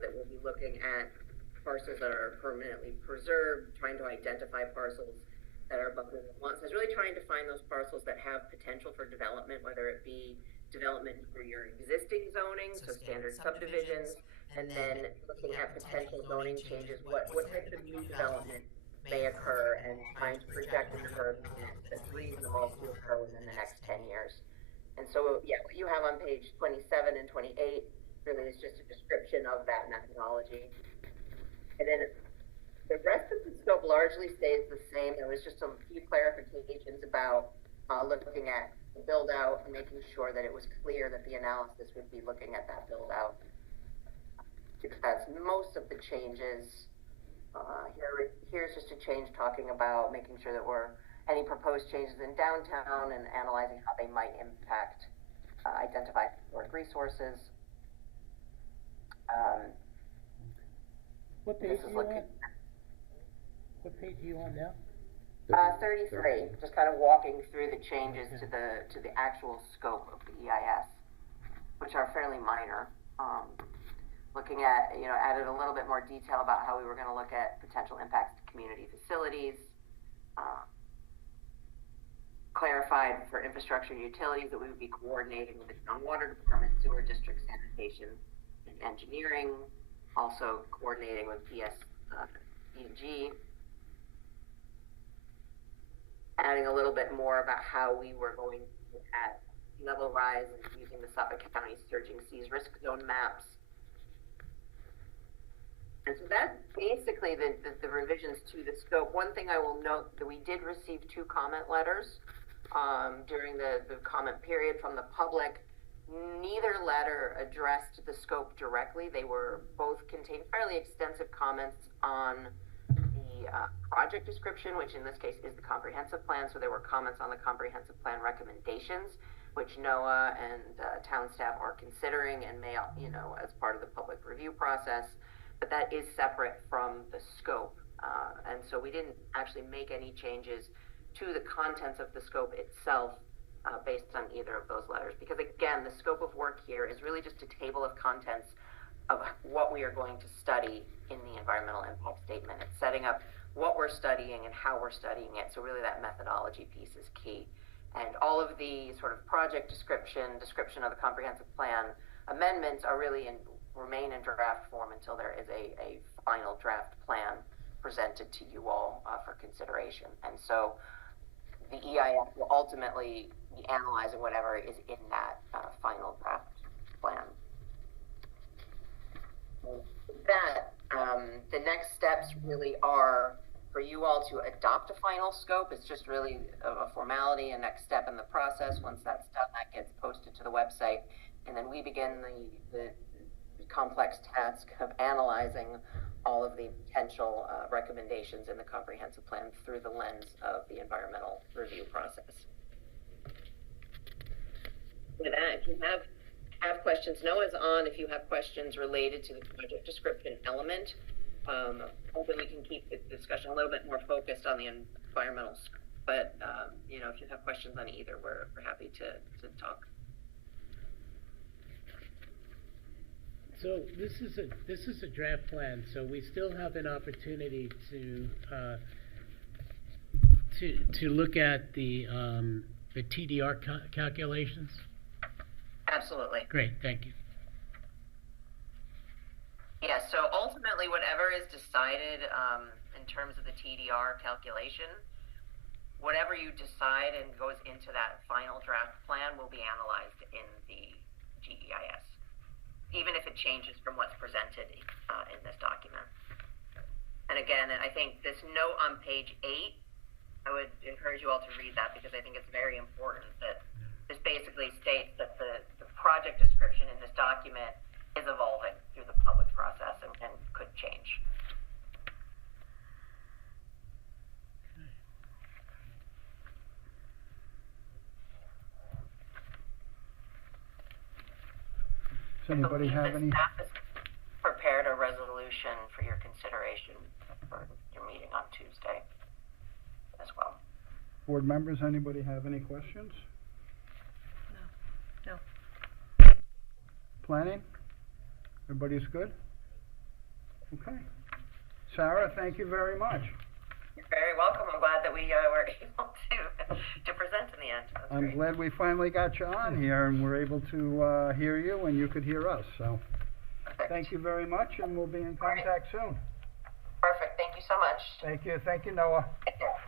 That we'll be looking at parcels that are permanently preserved, trying to identify parcels that are buffering the lot. So it's really trying to find those parcels that have potential for development, whether it be development for your existing zoning, so standard subdivisions, and then looking at potential zoning changes, what type of new development may occur, and trying to project an occur that's reasonable to occur within the next 10 years. And so, what you have on page 27 and 28 really is just a description of that methodology. And then the rest of the scope largely stays the same. There was just a few clarifications about looking at the build out and making sure that it was clear that the analysis would be looking at that build out. Because most of the changes, here's just a change talking about making sure that any proposed changes in downtown and analyzing how they might impact identified resources. What page are you on? What page are you on now? 33. Just kind of walking through the changes to the actual scope of the EIS, which are fairly minor. Looking at, added a little bit more detail about how we were going to look at potential impacts to community facilities. clarified for infrastructure and utilities that we would be coordinating with the town water department, sewer district, sanitation, and engineering, also coordinating with PSEG. Adding a little bit more about how we were going to look at level rise and using the Suffolk County Surging Seas Risk Zone maps. And so that's basically the revisions to the scope. One thing I will note that we did receive 2 comment letters during the comment period from the public. Neither letter addressed the scope directly. They were both contained fairly extensive comments on the project description, which in this case is the comprehensive plan. So there were comments on the comprehensive plan recommendations, which NOAA and town staff are considering and may, as part of the public review process. But that is separate from the scope. And so we didn't actually make any changes to the contents of the scope itself based on either of those letters. Because again, the scope of work here is really just a table of contents of what we are going to study in the environmental impact statement. It's setting up what we're studying and how we're studying it. So really that methodology piece is key. And all of the sort of project description of the comprehensive plan amendments are really remain in draft form until there is a final draft plan presented to you all for consideration. And so the EIS will ultimately be analyzing whatever is in that final draft plan. That the next steps really are for you all to adopt a final scope. It's just really a formality, a next step in the process. Once that's done, that gets posted to the website, and then we begin the complex task of analyzing all of the potential recommendations in the comprehensive plan through the lens of the environmental review process. With that, if you have questions, Noah's on if you have questions related to the project description element. Hopefully we can keep the discussion a little bit more focused on the environmental scope. But if you have questions on either, we're happy to talk. So this is a draft plan, so we still have an opportunity to look at the TDR calculations. Absolutely. Great, thank you. Yeah, so ultimately whatever is decided in terms of the TDR calculation, whatever you decide and goes into that final draft plan will be analyzed in the GEIS, even if it changes from what's presented in this document. And again, I think this note on page 8, I would encourage you all to read that because I think it's very important that this basically states that the project description in this document is evolving through the public process and could change. Does anybody have any? Staff has prepared a resolution for your consideration for your meeting on Tuesday as well. Board members, anybody have any questions? No. Planning? Everybody's good? Okay. Sarah, thank you very much. You're very welcome. I'm glad that we were able to present in the end. That's I'm great. glad we finally got you on here and we're able to hear you and you could hear us. So Perfect. thank you very much and we'll be in contact soon. Perfect. Thank you so much. Thank you. Thank you, Noah. Take care.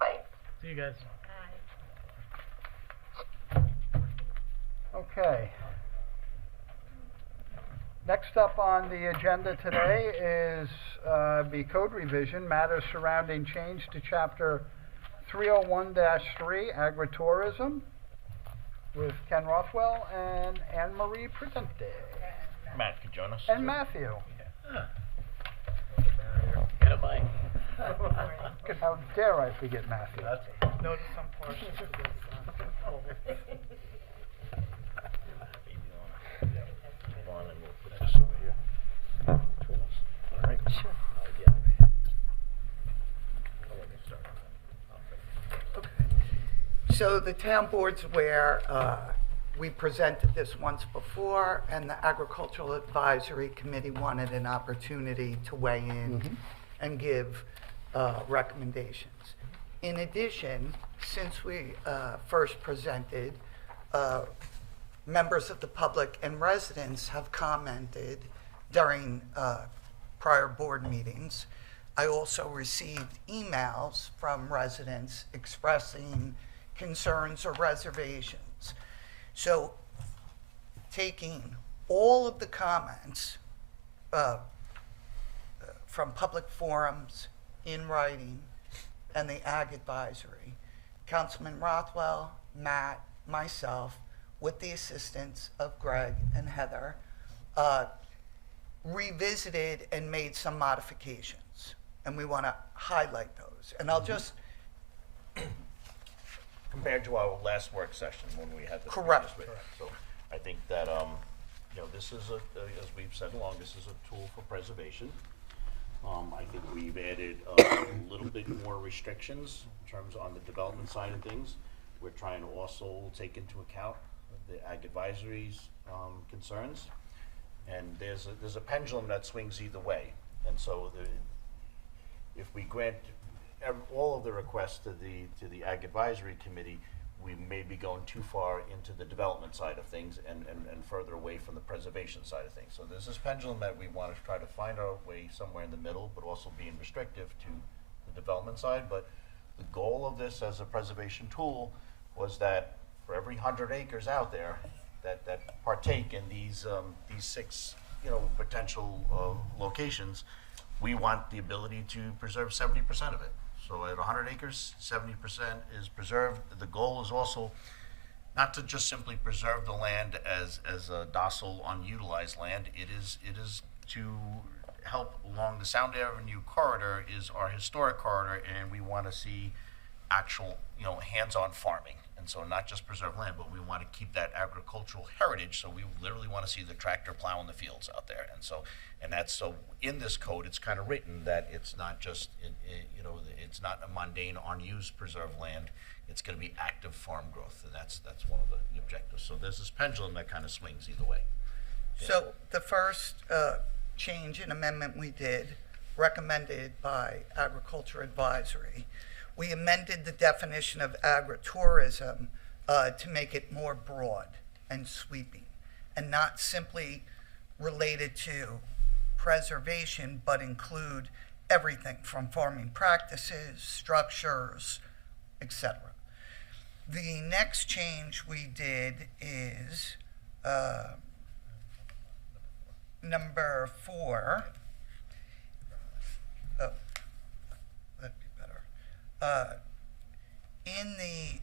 Bye. See you guys. Okay. Next up on the agenda today is the code revision, matters surrounding change to chapter 301-3, agritourism, with Ken Rothwell and Anne Marie Presente. Matt, could join us? And Matthew. Get a mic. How dare I forget Matthew? Notice some portions of this. So the town board's aware, we presented this once before, and the Agricultural Advisory Committee wanted an opportunity to weigh in and give recommendations. In addition, since we first presented, members of the public and residents have commented during prior board meetings. I also received emails from residents expressing concerns or reservations. So taking all of the comments from public forums in writing and the Ag Advisory, Councilman Rothwell, Matt, myself, with the assistance of Greg and Heather, revisited and made some modifications. And we want to highlight those. And I'll just, Compared to our last work session when we had this. Correct. So I think that, this is as we've said along, this is a tool for preservation. I think we've added a little bit more restrictions in terms on the development side of things. We're trying to also take into account the Ag Advisory's concerns. And there's a pendulum that swings either way. And so if we grant all of the requests to the Ag Advisory Committee, we may be going too far into the development side of things and further away from the preservation side of things. So there's this pendulum that we want to try to find our way somewhere in the middle, but also being restrictive to the development side. But the goal of this as a preservation tool was that for every 100 acres out there that partake in these 6 potential locations, we want the ability to preserve 70% of it. So at 100 acres, 70% is preserved. The goal is also not to just simply preserve the land as a docile, unutilized land. It is to help along the Sound Avenue corridor is our historic corridor, and we want to see actual, hands-on farming. And so not just preserve land, but we want to keep that agricultural heritage. So we literally want to see the tractor plowing the fields out there. And that's so in this code, it's kind of written that it's not just, it's not a mundane, unused preserved land. It's going to be active farm growth. And that's one of the objectives. So there's this pendulum that kind of swings either way. So the first change and amendment we did, recommended by Agriculture Advisory, we amended the definition of agritourism to make it more broad and sweeping, and not simply related to preservation, but include everything from farming practices, structures, etc. The next change we did is number 4. Oh, that'd be better. In the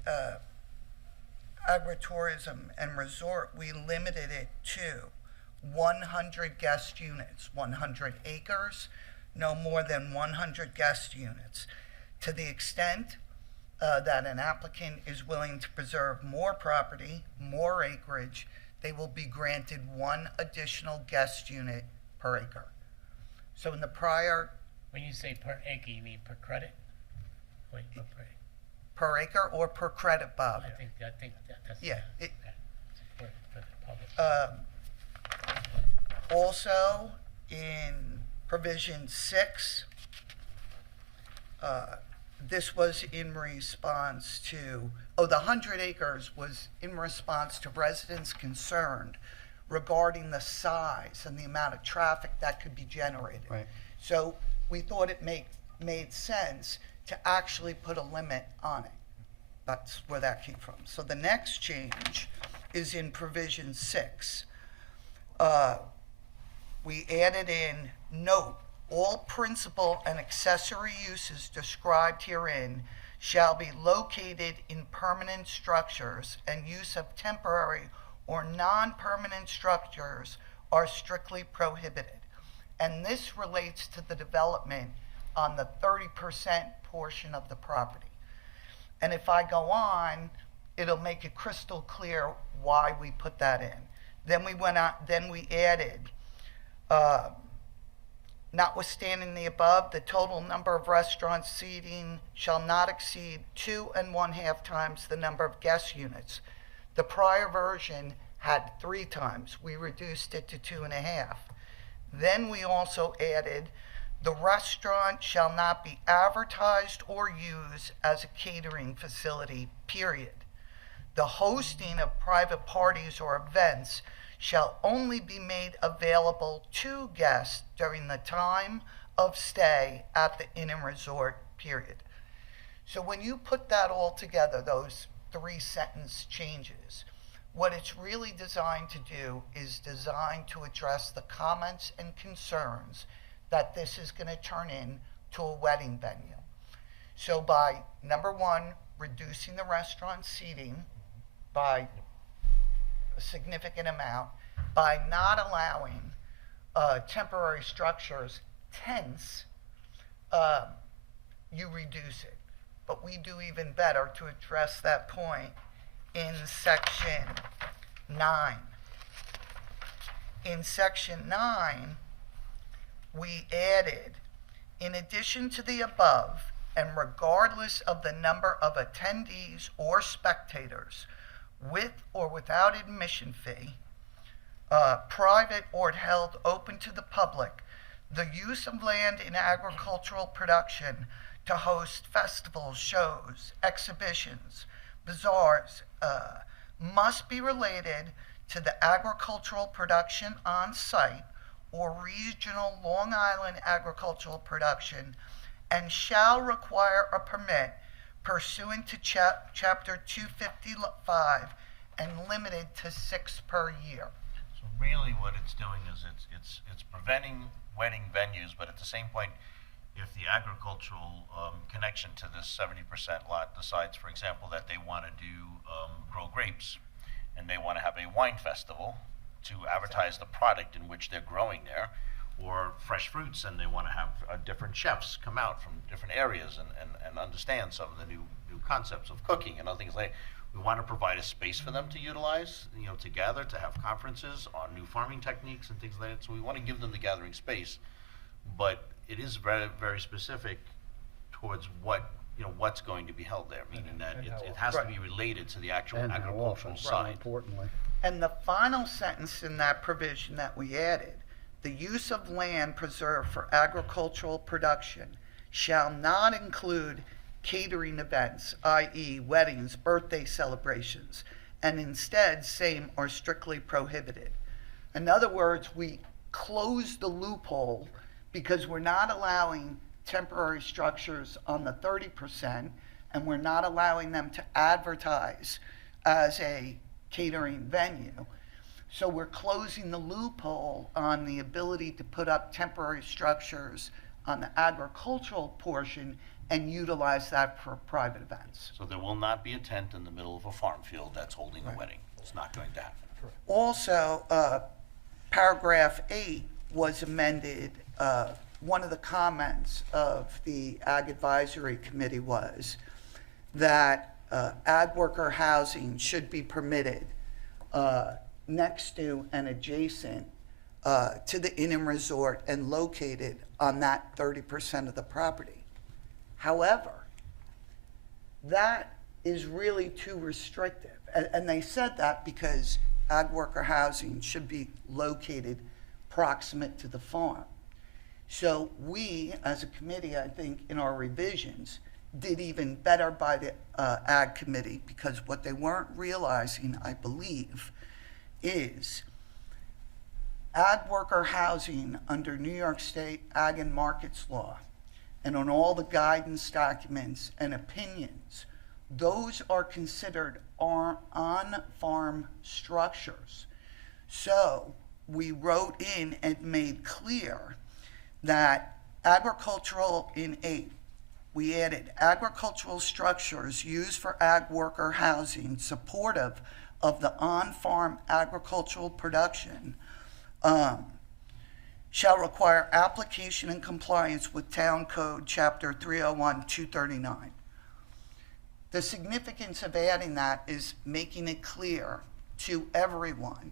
agritourism and resort, we limited it to 100 guest units, 100 acres, no more than 100 guest units. To the extent that an applicant is willing to preserve more property, more acreage, they will be granted 1 additional guest unit per acre. So in the prior... When you say per acre, you mean per credit? Wait, per acre or per credit, Bob? I think that's Yeah. that's important for the public. Also, in provision 6, this was in response to, the 100 acres was in response to residents concerned regarding the size and the amount of traffic that could be generated. Right. So we thought it made sense to actually put a limit on it. That's where that came from. So the next change is in provision 6. We added in, note, all principal and accessory uses described herein shall be located in permanent structures, and use of temporary or non-permanent structures are strictly prohibited. And this relates to the development on the 30% portion of the property. And if I go on, it'll make it crystal clear why we put that in. Then we added, notwithstanding the above, the total number of restaurants seating shall not exceed 2.5 times the number of guest units. The prior version had 3 times. We reduced it to 2.5. Then we also added The restaurant shall not be advertised or used as a catering facility, period. The hosting of private parties or events shall only be made available to guests during the time of stay at the inn and resort, period. So when you put that all together, those 3-sentence changes, what it's really designed to do is designed to address the comments and concerns that this is going to turn into a wedding venue. So by, number one, reducing the restaurant seating by a significant amount, by not allowing temporary structures, tents, you reduce it. But we do even better to address that point in section 9. In section 9, we added, in addition to the above, and regardless of the number of attendees or spectators, with or without admission fee, private or held open to the public, the use of land in agricultural production to host festivals, shows, exhibitions, bazaars, must be related to the agricultural production on site or regional Long Island agricultural production, and shall require a permit pursuant to Chapter 255 and limited to 6 per year. So really what it's doing is it's preventing wedding venues, but at the same point, if the agricultural connection to this 70% lot decides, for example, that they want to grow grapes, and they want to have a wine festival to advertise the product in which they're growing there, or fresh fruits, and they want to have different chefs come out from different areas and understand some of the new concepts of cooking and other things like. We want to provide a space for them to utilize, to gather, to have conferences on new farming techniques and things like that. So we want to give them the gathering space, but it is very, very specific towards what's going to be held there, meaning that it has to be related to the actual And how agricultural often, side. importantly. And the final sentence in that provision that we added, the use of land preserved for agricultural production shall not include catering events, i.e. weddings, birthday celebrations, and instead same are strictly prohibited. In other words, we close the loophole because we're not allowing temporary structures on the 30%, and we're not allowing them to advertise as a catering venue. So we're closing the loophole on the ability to put up temporary structures on the agricultural portion and utilize that for private events. So there will not be a tent in the middle of a farm field that's holding a wedding. It's not going to happen. Also, paragraph 8 was amended. One of the comments of the Ag Advisory Committee was that ag worker housing should be permitted next to and adjacent to the inn and resort and located on that 30% of the property. However, that is really too restrictive. And they said that because ag worker housing should be located proximate to the farm. So we, as a committee, I think in our revisions, did even better by the Ag Committee, because what they weren't realizing, I believe, is ag worker housing under New York State Ag and Markets Law, and on all the guidance documents and opinions, those are considered on-farm structures. So we wrote in and made clear that agricultural in 8, we added agricultural structures used for ag worker housing supportive of the on-farm agricultural production shall require application and compliance with Town Code Chapter 301-239. The significance of adding that is making it clear to everyone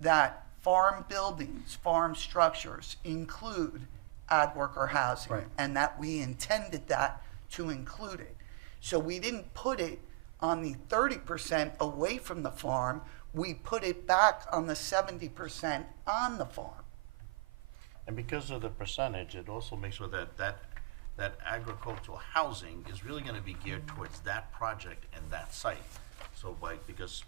that farm buildings, farm structures include ag worker housing, Right. and that we intended that to include it. So we didn't put it on the 30% away from the farm, we put it back on the 70% on the farm. And because of the percentage, it also makes sure that agricultural housing is really gonna be geared towards that project and that site. So because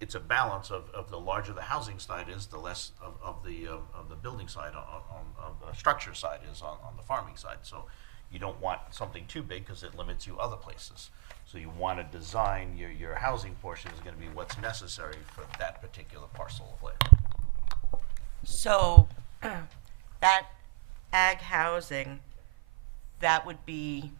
it's a balance of the larger the housing side is, the less of the building side, on the structure side is on the farming side. So you don't want something too big because it limits you other places. So you want to design your housing portion is going to be what's necessary for that particular parcel of land. So, that ag housing, that would be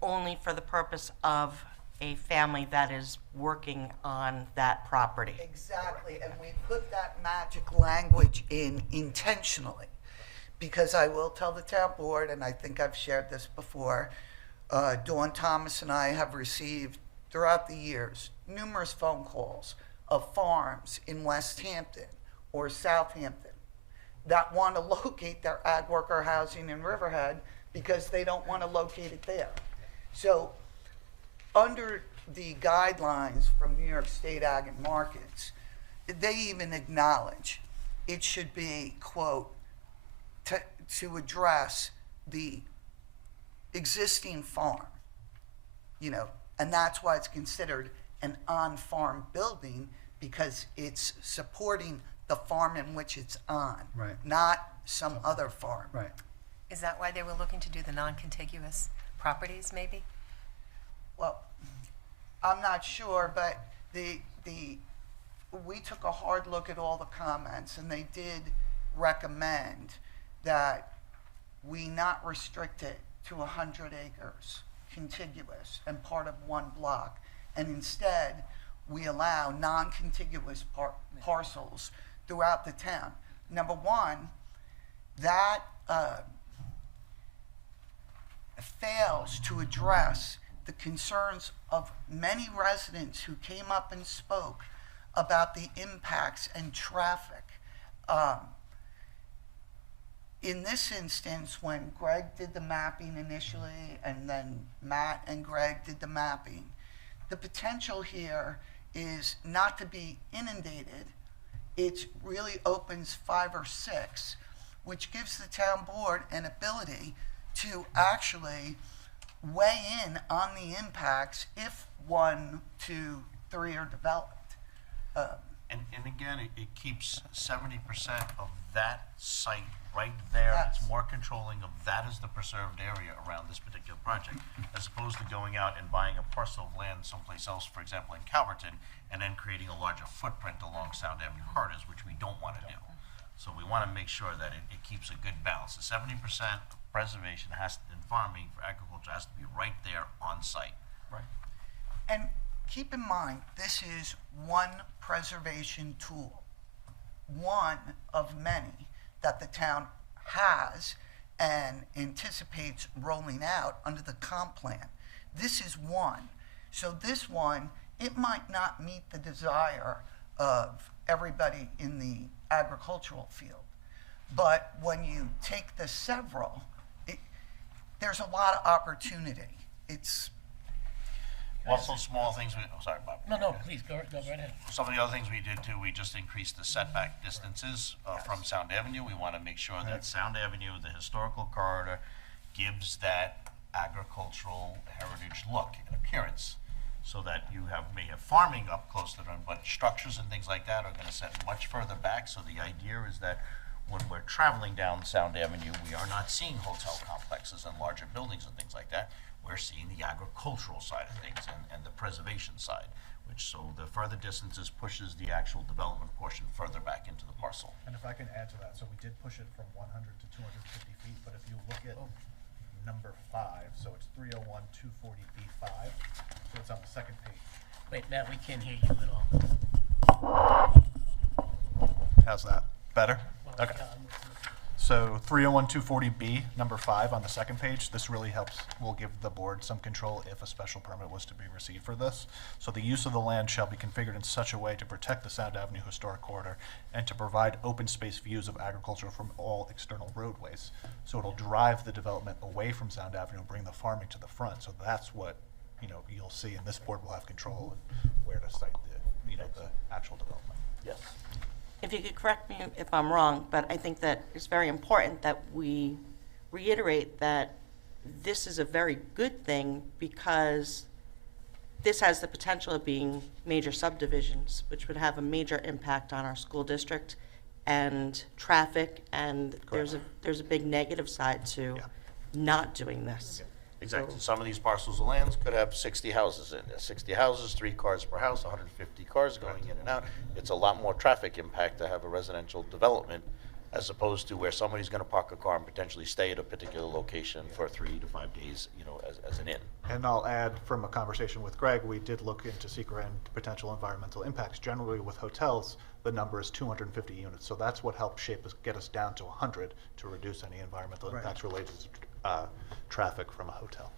only for the purpose of a family that is working on that property. Exactly, and we put that magic language in intentionally, because I will tell the town board, and I think I've shared this before, Dawn Thomas and I have received throughout the years numerous phone calls of farms in West Hampton or Southampton that want to locate their ag worker housing in Riverhead because they don't want to locate it there. So under the guidelines from New York State Ag and Markets, they even acknowledge it should be, quote, to address the existing farm, and that's why it's considered an on-farm building, because it's supporting the farm in which it's on, Right. not some other farm. Right. Is that why they were looking to do the non-contiguous properties, maybe? Well, I'm not sure, but we took a hard look at all the comments, and they did recommend that we not restrict it to 100 acres contiguous and part of one block, and instead we allow non-contiguous parcels throughout the town. Number one, that fails to address the concerns of many residents who came up and spoke about the impacts and traffic. In this instance, when Greg did the mapping initially, and then Matt and Greg did the mapping, the potential here is not to be inundated. It really opens 5 or 6, which gives the town board an ability to actually weigh in on the impacts if 1, 2, 3 are developed. And again, it keeps 70% of that site right there. Yes. It's more controlling of that as the preserved area around this particular project, as opposed to going out and buying a parcel of land someplace else, for example, in Calverton, and then creating a larger footprint along Sound Avenue corridors, which we don't want to do. So we want to make sure that it keeps a good balance. The 70% preservation in farming for agriculture has to be right there on site. Right. And keep in mind, this is one preservation tool, one of many that the town has and anticipates rolling out under the comp plan. This is one. So this one, it might not meet the desire of everybody in the agricultural field. But when you take the several, there's a lot of opportunity. It's Also, small things, sorry, Bob. No, please, go right ahead. Some of the other things we did too, we just increased the setback distances from Sound Avenue. We want to make sure that Sound Avenue, the historical corridor, gives that agricultural heritage look and appearance, so that you may have farming up close to them, but structures and things like that are going to set much further back. So the idea is that when we're traveling down Sound Avenue, we are not seeing hotel complexes and larger buildings and things like that. We're seeing the agricultural side of things and the preservation side, which, so the further distances pushes the actual development portion further back into the parcel. And if I can add to that, so we did push it from 100 to 250 feet, but if you look at number 5, so it's 301 240B5, so it's on the second page. Wait, Matt, we can't hear you at all. How's that? Better? Okay. So 301 240B, number 5 on the second page, this really will give the board some control if a special permit was to be received for this. So the use of the land shall be configured in such a way to protect the Sound Avenue Historic Corridor and to provide open space views of agriculture from all external roadways. So it'll drive the development away from Sound Avenue and bring the farming to the front. So that's what you'll see, and this board will have control of where to site the actual development. Yes. if you could correct me if I'm wrong, but I think that it's very important that we reiterate that this is a very good thing because this has the potential of being major subdivisions, which would have a major impact on our school district and traffic, and there's a big negative side to not doing this. Exactly. Some of these parcels of lands could have 60 houses in there. 60 houses, 3 cars per house, 150 cars going in and out. It's a lot more traffic impact to have a residential development as opposed to where somebody's going to park a car and potentially stay at a particular location for 3 to 5 days, you know, as an inn. And I'll add, from a conversation with Greg, we did look into secret and potential environmental impacts. Generally with hotels, the number is 250 units. So that's what helped get us down to 100 to reduce any environmental impacts related to traffic from a hotel.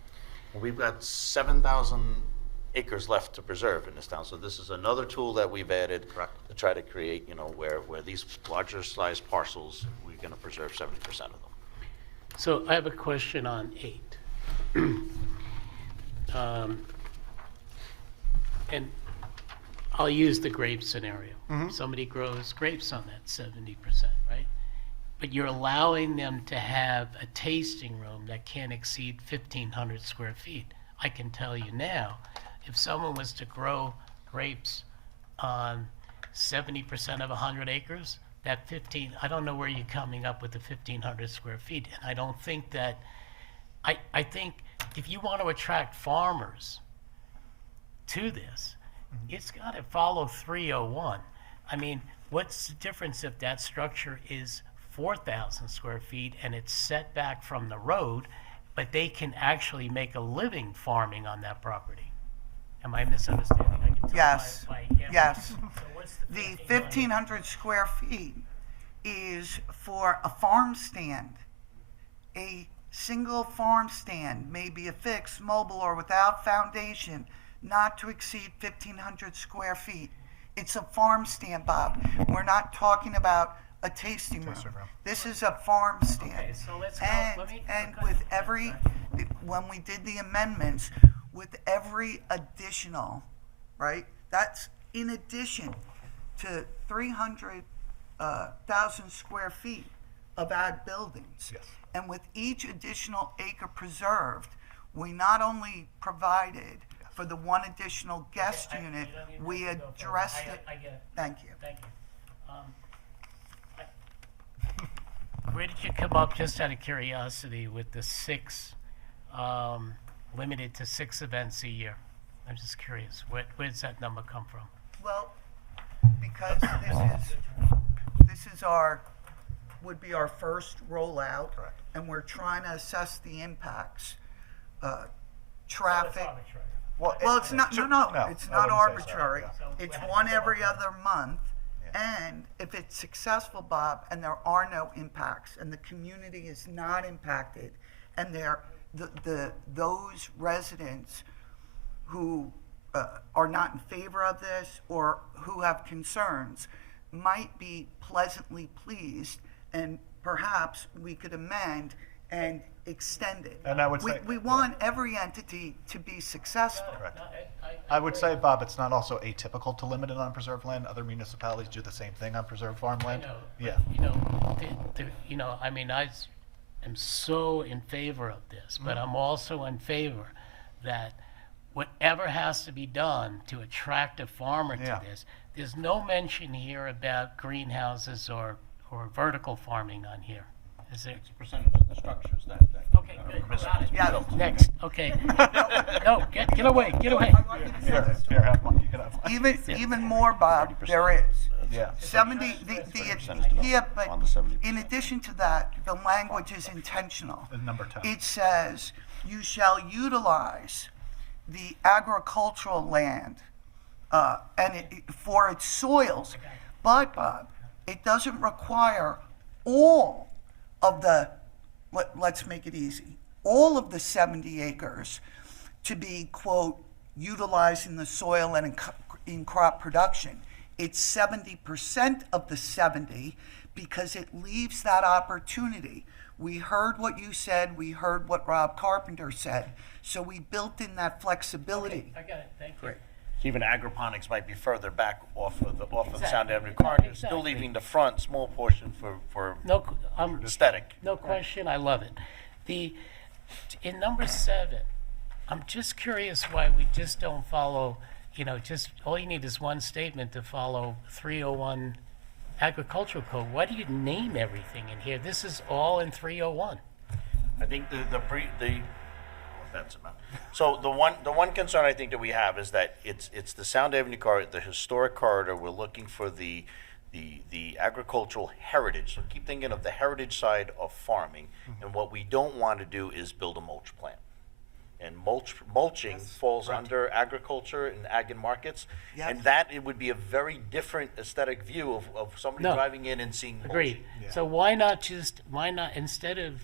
We've got 7,000 acres left to preserve in this town, so this is another tool that we've added to try to create, you know, where these larger sized parcels, we're gonna preserve 70% of them. So I have a question on 8. And I'll use the grape scenario. Somebody grows grapes on that 70%, right? But you're allowing them to have a tasting room that can't exceed 1,500 square feet. I can tell you now, if someone was to grow grapes on 70% of 100 acres, that 15, I don't know where you're coming up with the 1,500 square feet. And I don't think that, I think if you want to attract farmers to this, it's got to follow 301. I mean, what's the difference if that structure is 4,000 square feet and it's set back from the road, but they can actually make a living farming on that property? Am I misunderstanding? I can tell Yes, yes. So what's The 1,500? 1,500 square feet is for a farm stand. A single farm stand may be affixed, mobile, or without foundation, not to exceed 1,500 square feet. It's a farm stand, Bob. We're not talking about a tasting room. This is a farm stand. Okay, so let's go. And with every, when we did the amendments, with every additional, right? That's in addition to 300,000 square feet of ag buildings. Yes. And with each additional acre preserved, we not only provided for the one additional guest unit, we addressed it. I get it. Thank you. Thank you. Where did you come up, just out of curiosity, with the 6, limited to 6 events a year? I'm just curious. Where does that number come from? Well, because this is would be our first rollout, and we're trying to assess the impacts. Traffic. Well, it's not, no, it's not arbitrary. It's one every other month. And if it's successful, Bob, and there are no impacts, and the community is not impacted, and those residents who are not in favor of this or who have concerns might be pleasantly pleased, and perhaps we could amend and extend it. And I would say, we want every entity to be successful. I would say, Bob, it's not also atypical to limit it on preserved land. Other municipalities do the same thing on preserved farmland. I know. Yeah. You know, I mean, I am so in favor of this, but I'm also in favor that whatever has to be done to attract a farmer to this, there's no mention here about greenhouses or vertical farming on here. Is there? 60% of the structures that Okay, good. Got it. Yeah. Next. Okay. No, get away. Get away. Here, have one. You can have one. Even more, Bob, there is. Yeah. 70, but in addition to that, the language is intentional. Number 10. It says, you shall utilize the agricultural land for its soils. But, Bob, it doesn't require all of the, let's make it easy, all of the 70 acres to be, quote, utilizing the soil and in crop production. It's 70% of the 70 because it leaves that opportunity. We heard what you said, we heard what Rob Carpenter said, so we built in that flexibility. I got it. Thank you. Great. even agroponics might be further back off of the Exactly. Sound Avenue corridor, still Exactly. leaving the front small portion for No, aesthetic. no question, I love it. In number 7, I'm just curious why we just don't follow, just, all you need is one statement to follow 301 agricultural code. Why do you name everything in here? This is all in 301. I think that's about. So the one concern I think that we have is that it's the Sound Avenue corridor, the historic corridor. We're looking for the agricultural heritage. So keep thinking of the heritage side of farming, and what we don't want to do is build a mulch plant. And mulching falls under agriculture and ag and markets, Yep. and that it would be a very different aesthetic view of somebody No. driving in and seeing mulching. Agreed. So why not, instead of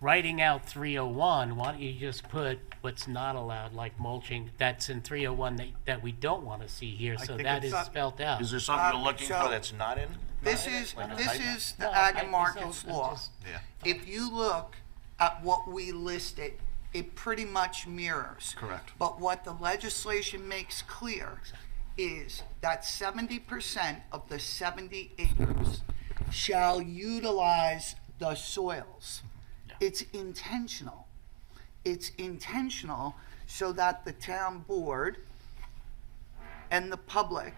writing out 301, why don't you just put what's not allowed, like mulching, that's in 301 that we don't want to see here, so think that it's is not- spelled out. Is there something you're looking so- for that's not in? This is the No, ag I- and markets so- law. just- Yeah. If you look at what we listed, it pretty much mirrors. Correct. But what the legislation makes clear is that 70% of the 70 acres shall utilize the soils. It's intentional. It's intentional so that the town board and the public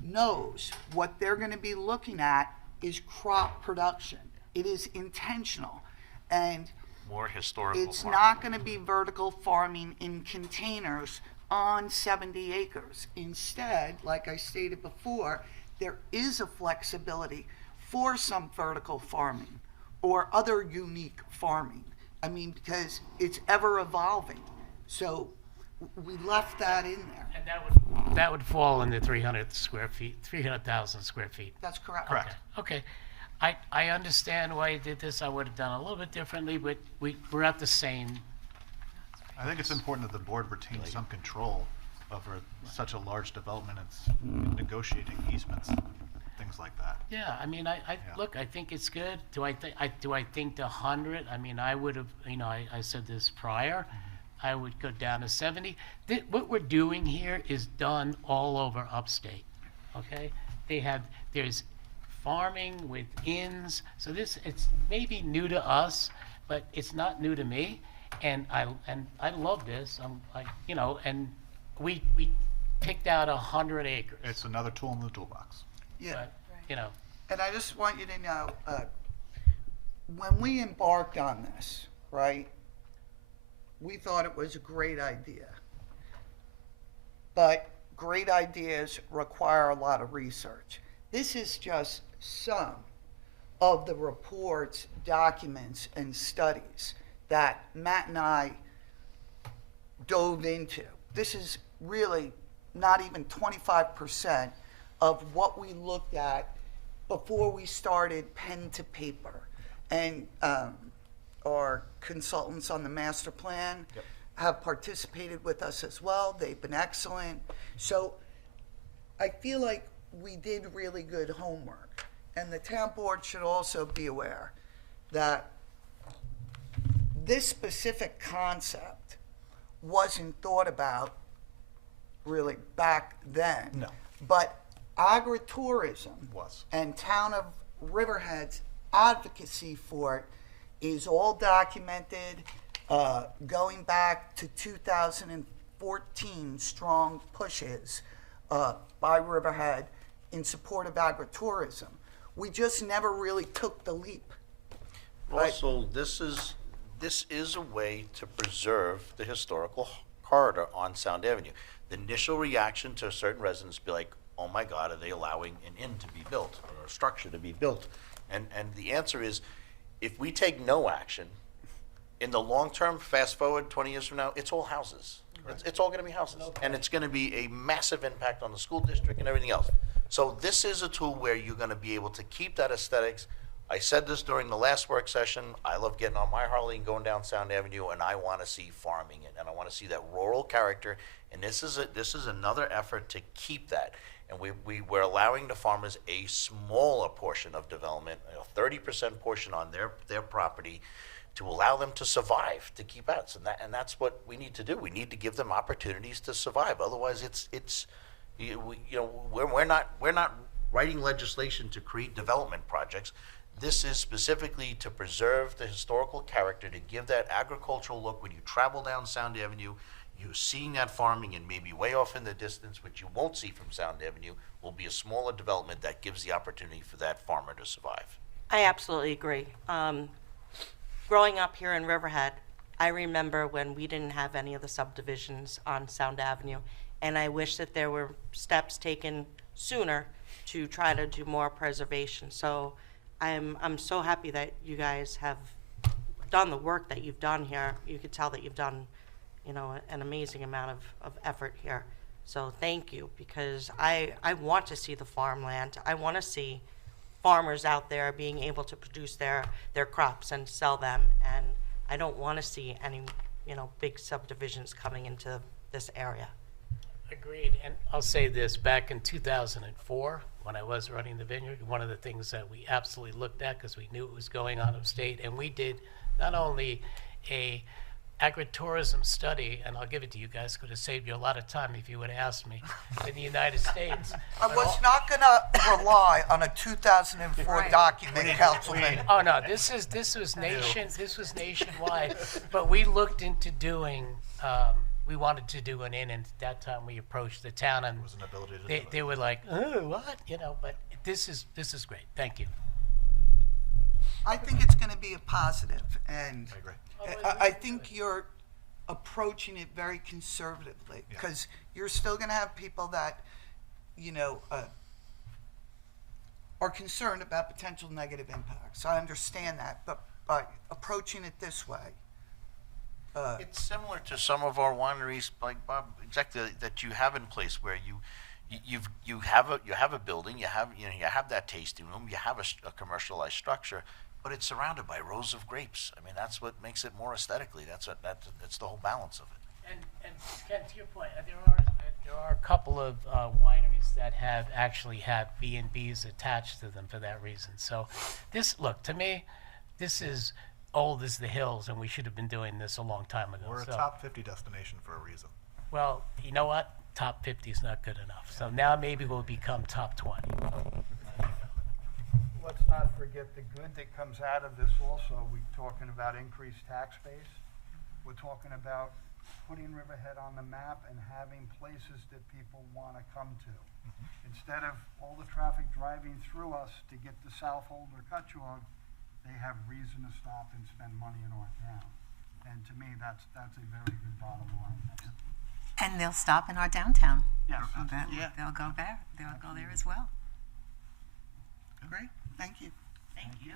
knows what they're going to be looking at is crop production. It is intentional. And More historical it's farming. not going to be vertical farming in containers on 70 acres. Instead, like I stated before, there is a flexibility for some vertical farming or other unique farming. I mean, because it's ever evolving. So we left that in there. And that would fall in the 300,000 square feet. That's correct. Okay. I understand why you did this. I would have done a little bit differently, but we're at the same. I think it's important that the board retain some control over such a large development and negotiating easements, things like that. Yeah, I mean, look, I think it's good. Do I think the 100? I mean, I would have, I said this prior. I would go down to 70. What we're doing here is done all over upstate, okay? There's farming with inns, so it's maybe new to us, but it's not new to me, and I love this. And we picked out 100 acres. It's another tool in the toolbox. Yeah. But, And I just want you to know, when we embarked on this, right, we thought it was a great idea. But great ideas require a lot of research. This is just some of the reports, documents, and studies that Matt and I dove into. This is really not even 25% of what we looked at before we started pen to paper. And our consultants on the master plan have participated with us as well. They've been excellent. So I feel like we did really good homework. And the town board should also be aware that this specific concept wasn't thought about really back then. No. But agritourism Was. and town of Riverhead's advocacy for it is all documented, going back to 2014 strong pushes by Riverhead in support of agritourism. We just never really took the leap. Right. Also, this is a way to preserve the historical corridor on Sound Avenue. The initial reaction to certain residents be like, oh my God, are they allowing an inn to be built or a structure to be built? And the answer is, if we take no action, in the long term, fast forward 20 years from now, it's all houses. It's all going to be houses. And it's going to be a massive impact on the school district and everything else. So this is a tool where you're going to be able to keep that aesthetics. I said this during the last work session. I love getting on my Harley and going down Sound Avenue, and I want to see farming and I want to see that rural character. And this is another effort to keep that. And we're allowing the farmers a smaller portion of development, a 30% portion on their property, to allow them to survive, to keep out. And that's what we need to do. We need to give them opportunities to survive. Otherwise, we're not writing legislation to create development projects. This is specifically to preserve the historical character, to give that agricultural look. When you travel down Sound Avenue, you're seeing that farming, and maybe way off in the distance, which you won't see from Sound Avenue, will be a smaller development that gives the opportunity for that farmer to survive. I absolutely agree. Growing up here in Riverhead, I remember when we didn't have any of the subdivisions on Sound Avenue, and I wish that there were steps taken sooner to try to do more preservation. So I'm so happy that you guys have done the work that you've done here. You could tell that you've done, an amazing amount of effort here. So thank you, because I want to see the farmland. I want to see farmers out there being able to produce their crops and sell them. And I don't want to see any, big subdivisions coming into this area. Agreed. And I'll say this, back in 2004, when I was running the vineyard, one of the things that we absolutely looked at, because we knew it was going on upstate, and we did not only a agritourism study, and I'll give it to you guys, could have saved you a lot of time if you would have asked me, in the United States. I was not going to rely on a 2004 document, Councilman. Oh, no, this was nationwide, but we looked into doing, we wanted to do an inn, and at that time we approached the town, and Was an ability to do they were like, oh, what? But this is great. Thank you. I think it's going to be a positive, and I agree. I think you're approaching it very conservatively, because you're still going to have people that, are concerned about potential negative impacts. I understand that, but by approaching it this way, It's similar to some of our wineries, like Bob, exactly, that you have in place, where you have a building, you have that tasting room, you have a commercialized structure, but it's surrounded by rows of grapes. I mean, that's what makes it more aesthetically. That's the whole balance of it. And Ken, to your point, there are a couple of wineries that have actually have B&Bs attached to them for that reason. So to me, this is old as the hills, and we should have been doing this a long time ago. We're a top 50 destination for a reason. Well, you know what? Top 50 is not good enough. So now maybe we'll become top 20. Let's not forget the good that comes out of this also. We're talking about increased tax base. We're talking about putting Riverhead on the map and having places that people want to come to. Instead of all the traffic driving through us to get to Southold or Cutchogue, they have reason to stop and spend money in our town. And to me, that's a very good bottom line. And they'll stop in our downtown. Yes, They'll go there. They'll go there as well. great, thank you. Thank you.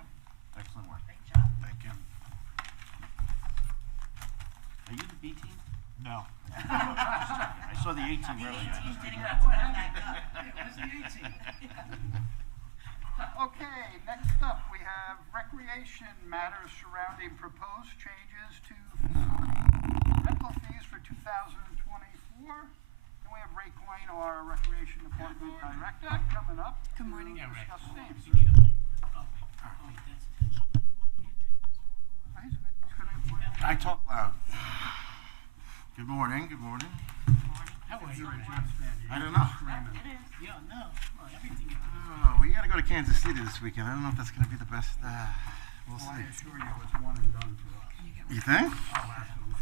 Excellent work. Great job. Thank you. Are you the B team? No. I saw the A team earlier. Okay, next up, we have recreation matters surrounding proposed changes to rental fees for 2024. And we have Ray Coyne, our Recreation Department Director, coming up to discuss things. I talk loud. Good morning, good morning. How are you? I don't know. Yeah, no. Oh, we gotta go to Kansas City this weekend. I don't know if that's gonna be the best, we'll Well, I see. assure you, it's one and done for us. You think? Oh, absolutely.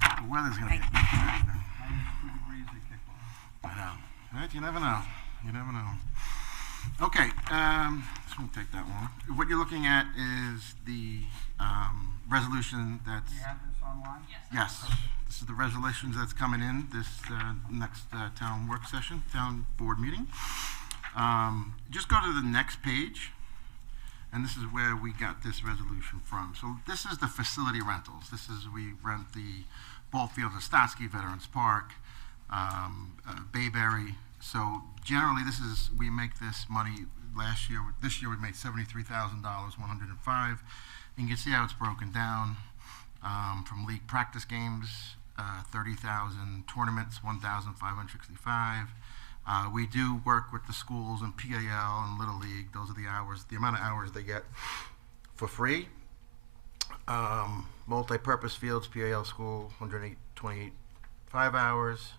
The weather's gonna be. -2 degrees at kickoff. I know. Right? You never know. You never know. Okay, this won't take that long. What you're looking at is the resolution that's. Do you have this online? Yes. This is the resolutions that's coming in this next town work session, town board meeting. Just go to the next page, and this is where we got this resolution from. So this is the facility rentals. This is, we rent the ball fields at Stotsky Veterans Park, Bayberry. So generally, we make this money this year we made $73,000, 105. You can see how it's broken down from league practice games, 30,000, tournaments, 1,565. We do work with the schools and PAL and Little League. Those are the amount of hours they get for free. Multi-purpose fields, PAL school, 128 5 hours.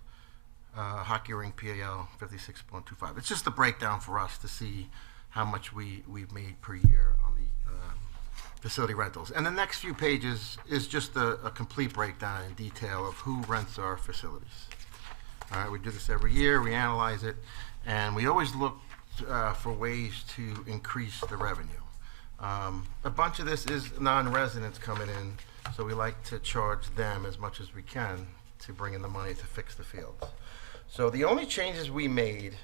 Hockey rink, PAL, 56.25. It's just a breakdown for us to see how much we've made per year on the facility rentals. And the next few pages is just a complete breakdown in detail of who rents our facilities. All right, we do this every year, we analyze it, and we always look for ways to increase the revenue. A bunch of this is non-residents coming in, so we like to charge them as much as we can to bring in the money to fix the fields. So the only changes we made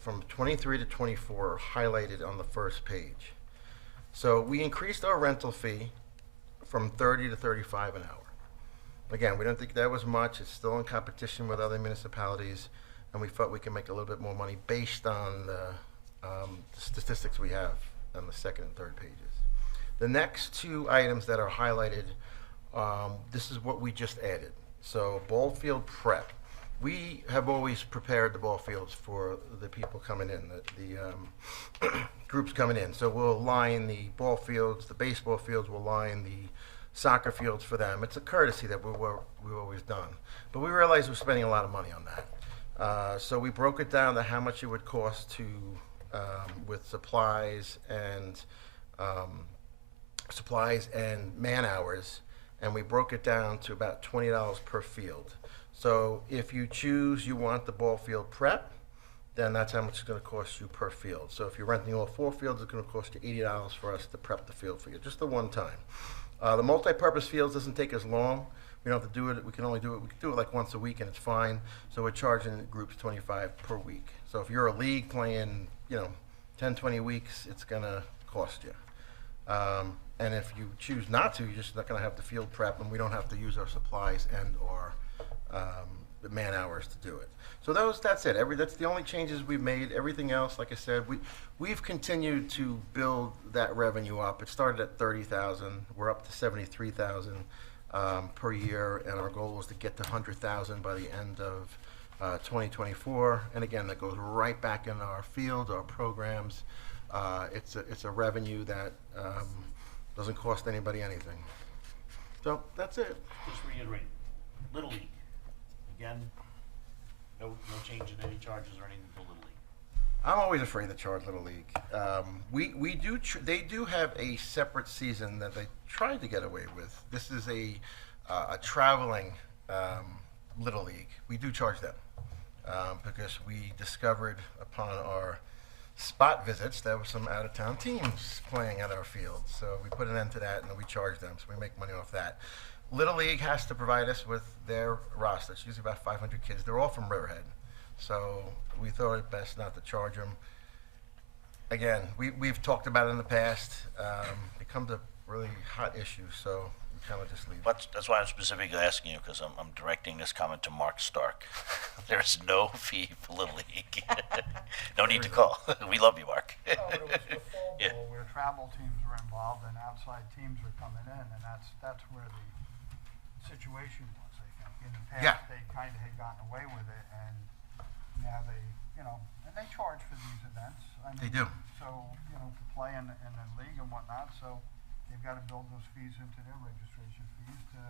from 23 to 24 are highlighted on the first page. So we increased our rental fee from 30 to 35 an hour. Again, we don't think that was much. It's still in competition with other municipalities, and we thought we could make a little bit more money based on the statistics we have on the second and third pages. The next two items that are highlighted, this is what we just added. So ball field prep. We have always prepared the ball fields for the people coming in, the groups coming in. So we'll line the ball fields, the baseball fields, we'll line the soccer fields for them. It's a courtesy that we've always done. But we realized we're spending a lot of money on that. So we broke it down to how much it would cost to, with supplies and man hours, and we broke it down to about $20 per field. So if you choose you want the ball field prep, then that's how much it's going to cost you per field. So if you're renting all 4 fields, it's going to cost you $80 for us to prep the field for you, just the one time. The multi-purpose fields doesn't take as long. We don't have to do it. We can do it like once a week, and it's fine. So we're charging groups $25 per week. So if you're a league playing, 10, 20 weeks, it's going to cost you. And if you choose not to, you're just not going to have the field prep, and we don't have to use our supplies and or the man hours to do it. So that's it. That's the only changes we've made. Everything else, like I said, we've continued to build that revenue up. It started at $30,000. We're up to $73,000 per year, and our goal is to get to $100,000 by the end of 2024. And again, that goes right back in our field, our programs. It's a revenue that doesn't cost anybody anything. So that's it. Just reiterate, Little League, again, no change in any charges or anything for Little League. I'm always afraid to charge Little League. They do have a separate season that they tried to get away with. This is a traveling Little League. We do charge them because we discovered upon our spot visits there were some out-of-town teams playing at our field. So we put an end to that, and then we charge them. So we make money off that. Little League has to provide us with their roster. It's usually about 500 kids. They're all from Riverhead. So we thought it best not to charge them. Again, we've talked about it in the past. It becomes a really hot issue, so we kind of just leave it. But that's why I'm specifically asking you, because I'm directing this comment to Mark Stark. There's no fee for Little League. No need to call. We love you, Mark. No, but it was the fall ball where travel teams were involved and outside teams were coming in, and that's where the situation was, I think. In the past, they kind of had gotten away with it, and now they, and they charge for these events. I mean, They do. So, to play in the league and whatnot, so they've got to build those fees into their registration fees to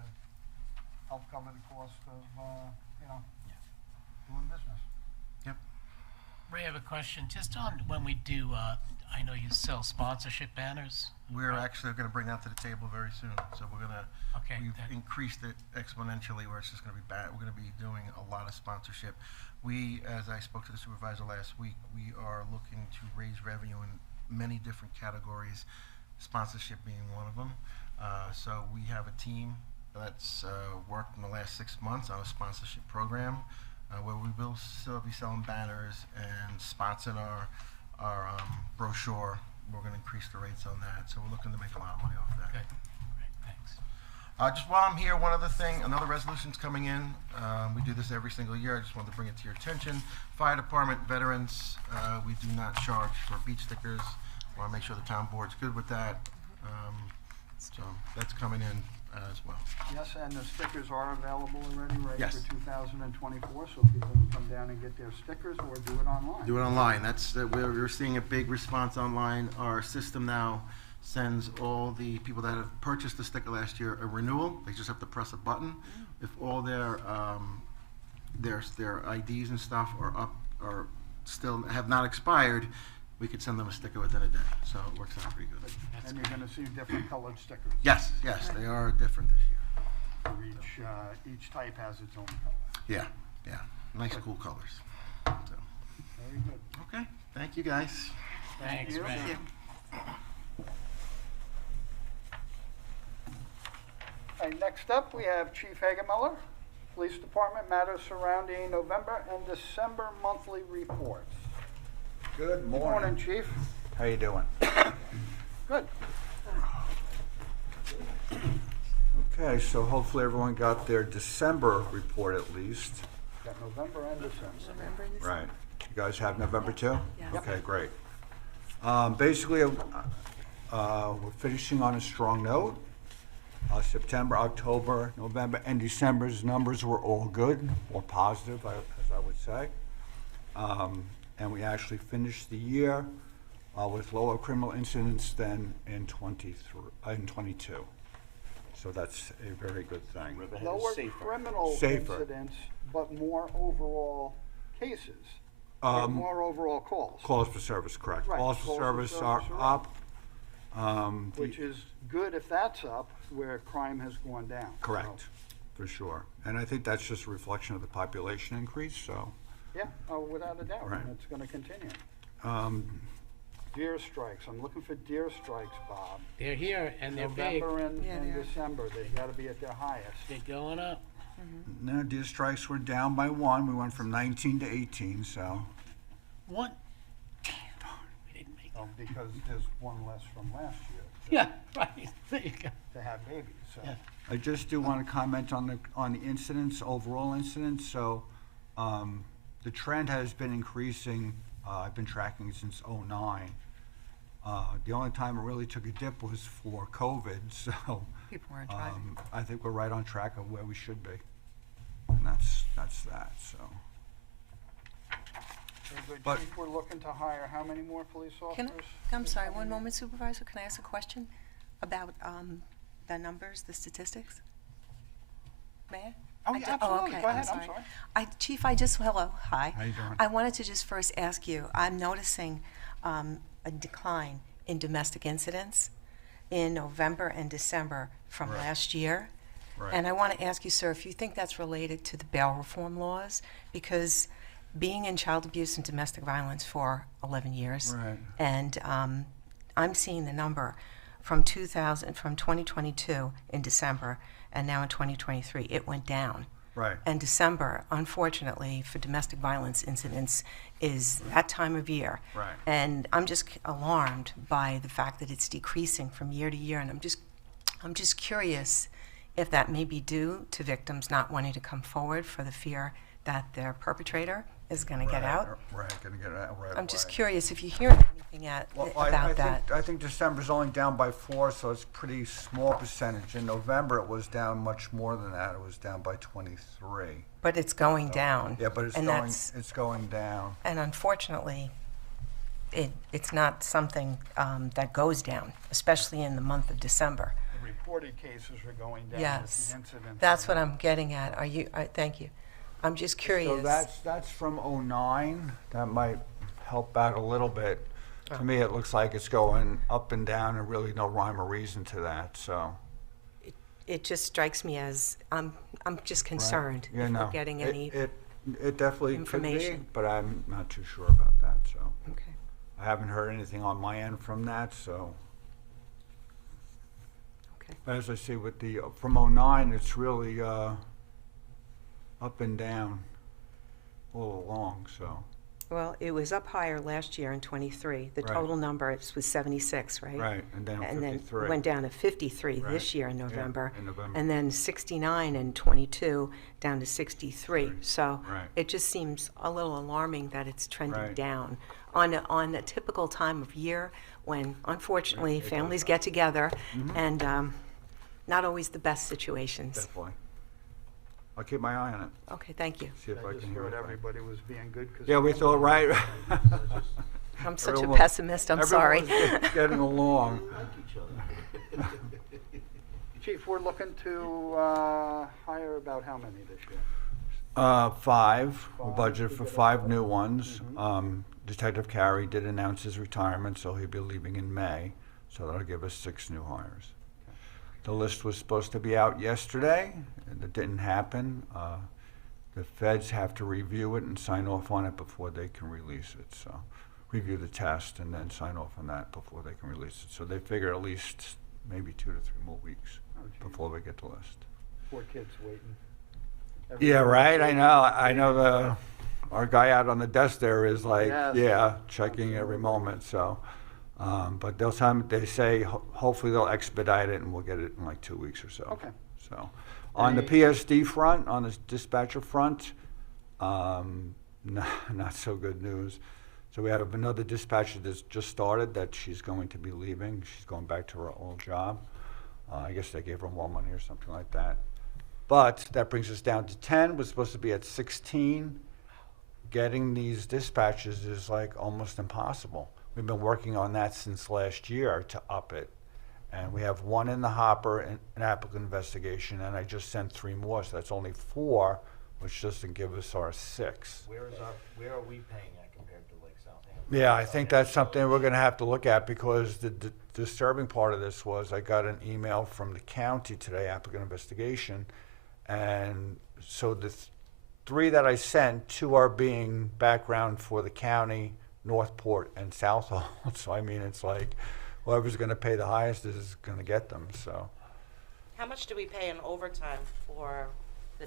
help cover the cost of, doing business. Yep. Ray, I have a question. Just on when we do, I know you sell sponsorship banners. We're actually going to bring that to the table very soon. So we're going to, we've increased it exponentially where it's just going to be bad. We're going to be doing a lot of sponsorship. We, as I spoke to the supervisor last week, we are looking to raise revenue in many different categories, sponsorship being one of them. So we have a team that's worked in the last 6 months on a sponsorship program where we will still be selling banners and spots in our brochure. We're going to increase the rates on that, so we're looking to make a lot of money off that. Okay, great, thanks. Just while I'm here, one other thing, another resolution's coming in. We do this every single year. I just wanted to bring it to your attention. Fire department veterans, we do not charge for beach stickers. Want to make sure the town board's good with that. So that's coming in as well. Yes, and the stickers are available already, right, Yes. for 2024, so people can come down and get their stickers or do it online. Do it online. We're seeing a big response online. Our system now sends all the people that have purchased the sticker last year a renewal. They just have to press a button. If all their IDs and stuff are up or still have not expired, we could send them a sticker within a day. So it works out pretty good. And you're gonna see different colored stickers. Yes, they are different this year. Each type has its own color. Yeah. Nice, cool colors. So, Very good. okay, thank you guys. Thanks, you. Ray. All right, next up, we have Chief Hagemuller, Police Department matters surrounding November and December monthly reports. Good Good morning. morning, Chief. How you doing? Good. Okay, so hopefully everyone got their December report at least. Got November and December. Right. You guys have November too? Yes. Okay, great. Basically, we're finishing on a strong note. September, October, November, and December's numbers were all good, or positive, as I would say. And we actually finished the year with lower criminal incidents than in 22. So that's a very good thing. Lower criminal Safer. incidents, but more overall cases. Or more overall calls. Calls for service, correct. Right, Calls for service are up. Which is good if that's up, where crime has gone down. Correct, for sure. And I think that's just a reflection of the population increase, so. Yeah, without a doubt, Right. and it's gonna continue. um, Deer strikes, I'm looking for deer strikes, Bob. They're here and they're big. November and Yeah, they are. December, they gotta be at their highest. They're going up. No, deer strikes were down by 1. We went from 19 to 18, so. What? We didn't make Oh, because there's one less from last year. Yeah, right. There you go. To have babies, so. Yeah. I just do want to comment on the incidents, overall incidents. So the trend has been increasing. I've been tracking since '09. The only time it really took a dip was for COVID. So People weren't driving. I think we're right on track of where we should be. And that's that. So Very good. But- Chief, we're looking to hire how many more police Can officers? I'm sorry, one moment, Supervisor, can I ask a question about the numbers, the statistics? May I? Oh, I yeah, ju- absolutely. okay, Go ahead, I'm sorry. Chief, hello, hi. How you doing? I wanted to just first ask you, I'm noticing a decline in domestic incidents in November and December from Right. last year. Right. And I want to ask you, sir, if you think that's related to the bail reform laws, because being in child abuse and domestic violence for 11 years, Right. and I'm seeing the number from 2022 in December, and now in 2023, it went down. right. And December, unfortunately, for domestic violence incidents, is that time of year. Right. And I'm just alarmed by the fact that it's decreasing from year to year, and I'm just curious if that may be due to victims not wanting to come forward for the fear that their perpetrator is going to get out. Right. Gonna get out right I'm just away. curious if you hear anything Well, about that. I think December's only down by 4, so it's pretty small percentage. In November, it was down much more than that. It was down by 23. But it's going down. Yeah, but and that's- it's going down. And unfortunately, it's not something that goes down, especially in the month of December. The reported cases are going down with Yes, the incidents. that's what I'm getting at. Thank you. I'm just curious. So that's from '09. That might help out a little bit. To me, it looks like it's going up and down, and really no rhyme or reason to that. So It just strikes me as, I'm just concerned yeah, if no, we're getting any. it definitely could be, information. but I'm not too sure about that. So Okay. I haven't heard anything on my end from that. So. Okay. But as I say, with the from '09, it's really up and down all along. So. Well, it was up higher last year in '23. The Right. total number was 76, right? Right, and then And then 53. it went down to 53 Right. this year in Yeah, November. in November. And then 69 in '22, down to 63. So Right. it just seems a little alarming that it's trending Right. down on a typical time of year when, unfortunately, It goes families up. get together Mhm. and not always the best situations. Definitely. I'll keep my eye on it. Okay, thank you. See if I I just can hear heard anything. everybody was being good. 'cause Yeah, we thought, right. I'm such a Everyone- pessimist, I'm sorry. Everyone's getting along. Chief, we're looking to hire about how many this year? 5, we budgeted for 5 new ones. Detective Carey did announce his retirement, so he'll be leaving in May, so that'll give us 6 new hires. The list was supposed to be out yesterday, and it didn't happen. The feds have to review it and sign off on it before they can release it, so review the test and then sign off on that before they can release it. So they figure at least maybe 2 to 3 more weeks before we get the list. Poor kids waiting. Yeah, right, I know our guy out on the desk there is like, Yes. yeah, checking every moment, so. But they say hopefully they'll expedite it and we'll get it in like 2 weeks or so. Okay. So, on the PSD front, on the dispatcher front, not so good news. So we have another dispatcher that's just started that she's going to be leaving. She's going back to her old job. I guess they gave her more money or something like that. But that brings us down to 10. We're supposed to be at 16. Getting these dispatches is like almost impossible. We've been working on that since last year to up it. And we have 1 in the hopper, an applicant investigation, and I just sent 3 more, so that's only 4, which doesn't give us our 6. Where are we paying that compared to like Southampton? Yeah, I think that's something we're gonna have to look at, because the disturbing part of this was I got an email from the county today, applicant investigation, and so the 3 that I sent, 2 are being background for the county, Northport and Southold. So I mean, it's like whoever's gonna pay the highest is gonna get them, so. How much do we pay in overtime for the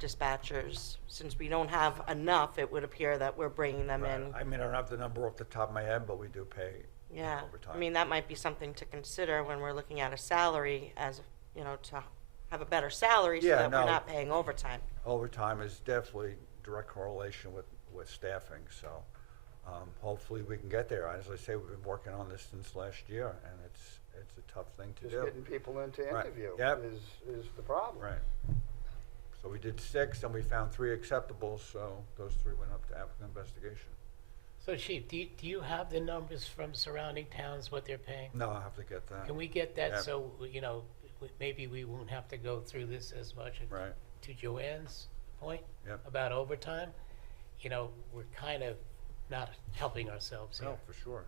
dispatchers? Since we don't have enough, it would appear that we're bringing them in. I mean, I don't have the number off the top of my head, but we do pay Yeah, overtime. I mean, that might be something to consider when we're looking at a salary as, you know, to have a better salary so Yeah, that we're no. not paying overtime. Overtime is definitely direct correlation with staffing, so hopefully we can get there. As I say, we've been working on this since last year, and it's a tough thing to Just do. getting people in to Right. interview Yep. is the problem. Right. So we did 6, and we found 3 acceptable, so those 3 went up to applicant investigation. So Chief, do you have the numbers from surrounding towns, what they're paying? No, I'll have to get that. Can we get that Yep. so, you know, maybe we won't have to go through this as much? And Right. To Joanne's point Yep. about overtime, you know, we're kind of not helping ourselves here. No, for sure,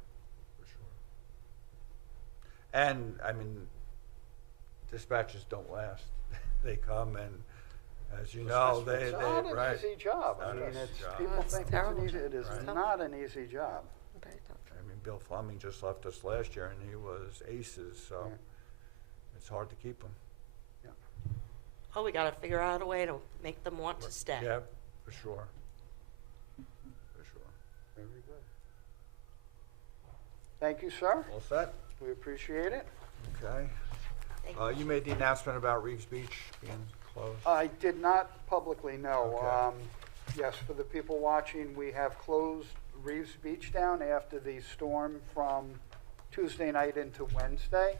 for sure. And, I mean, dispatches don't last. They come and, as you know, It's not an right. easy job. I Not mean, an easy it's, job. people It's think it's terrible an easy, job. it is Right. not an easy job. I mean, Bill Fleming just left us last year, and he was aces, so it's hard to keep him. Oh, we gotta figure out a way to make them want to stay. Yeah, for sure. For sure. Very good. Thank you, sir. All set? We appreciate it. Okay. Thank You made the announcement about Reeves Beach being closed. I did not publicly know. Okay. Yes, for the people watching, we have closed Reeves Beach down after the storm from Tuesday night into Wednesday.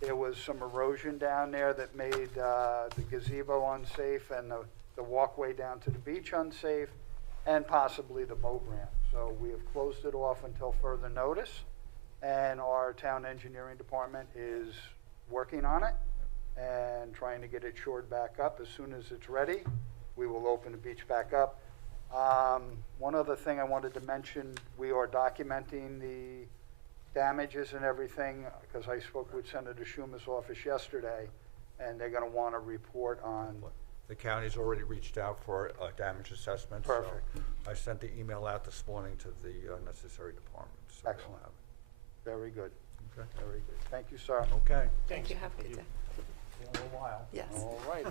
There was some erosion down there that made the gazebo unsafe and the walkway down to the beach unsafe, and possibly the boat ramp. So we have closed it off until further notice, and our town engineering department is working on it and trying to get it shored back up. As soon as it's ready, we will open the beach back up. One other thing I wanted to mention, we are documenting the damages and everything, because I spoke with Senator Schumer's office yesterday, and they're gonna want a report on, The county's already reached out for a damage assessment. so Perfect. I sent the email out this morning to the necessary departments. So they'll Excellent. have it. very good, Okay. very good. Thank you, sir. Okay. Thank you, have a good day. In a little while. Yes. All righty.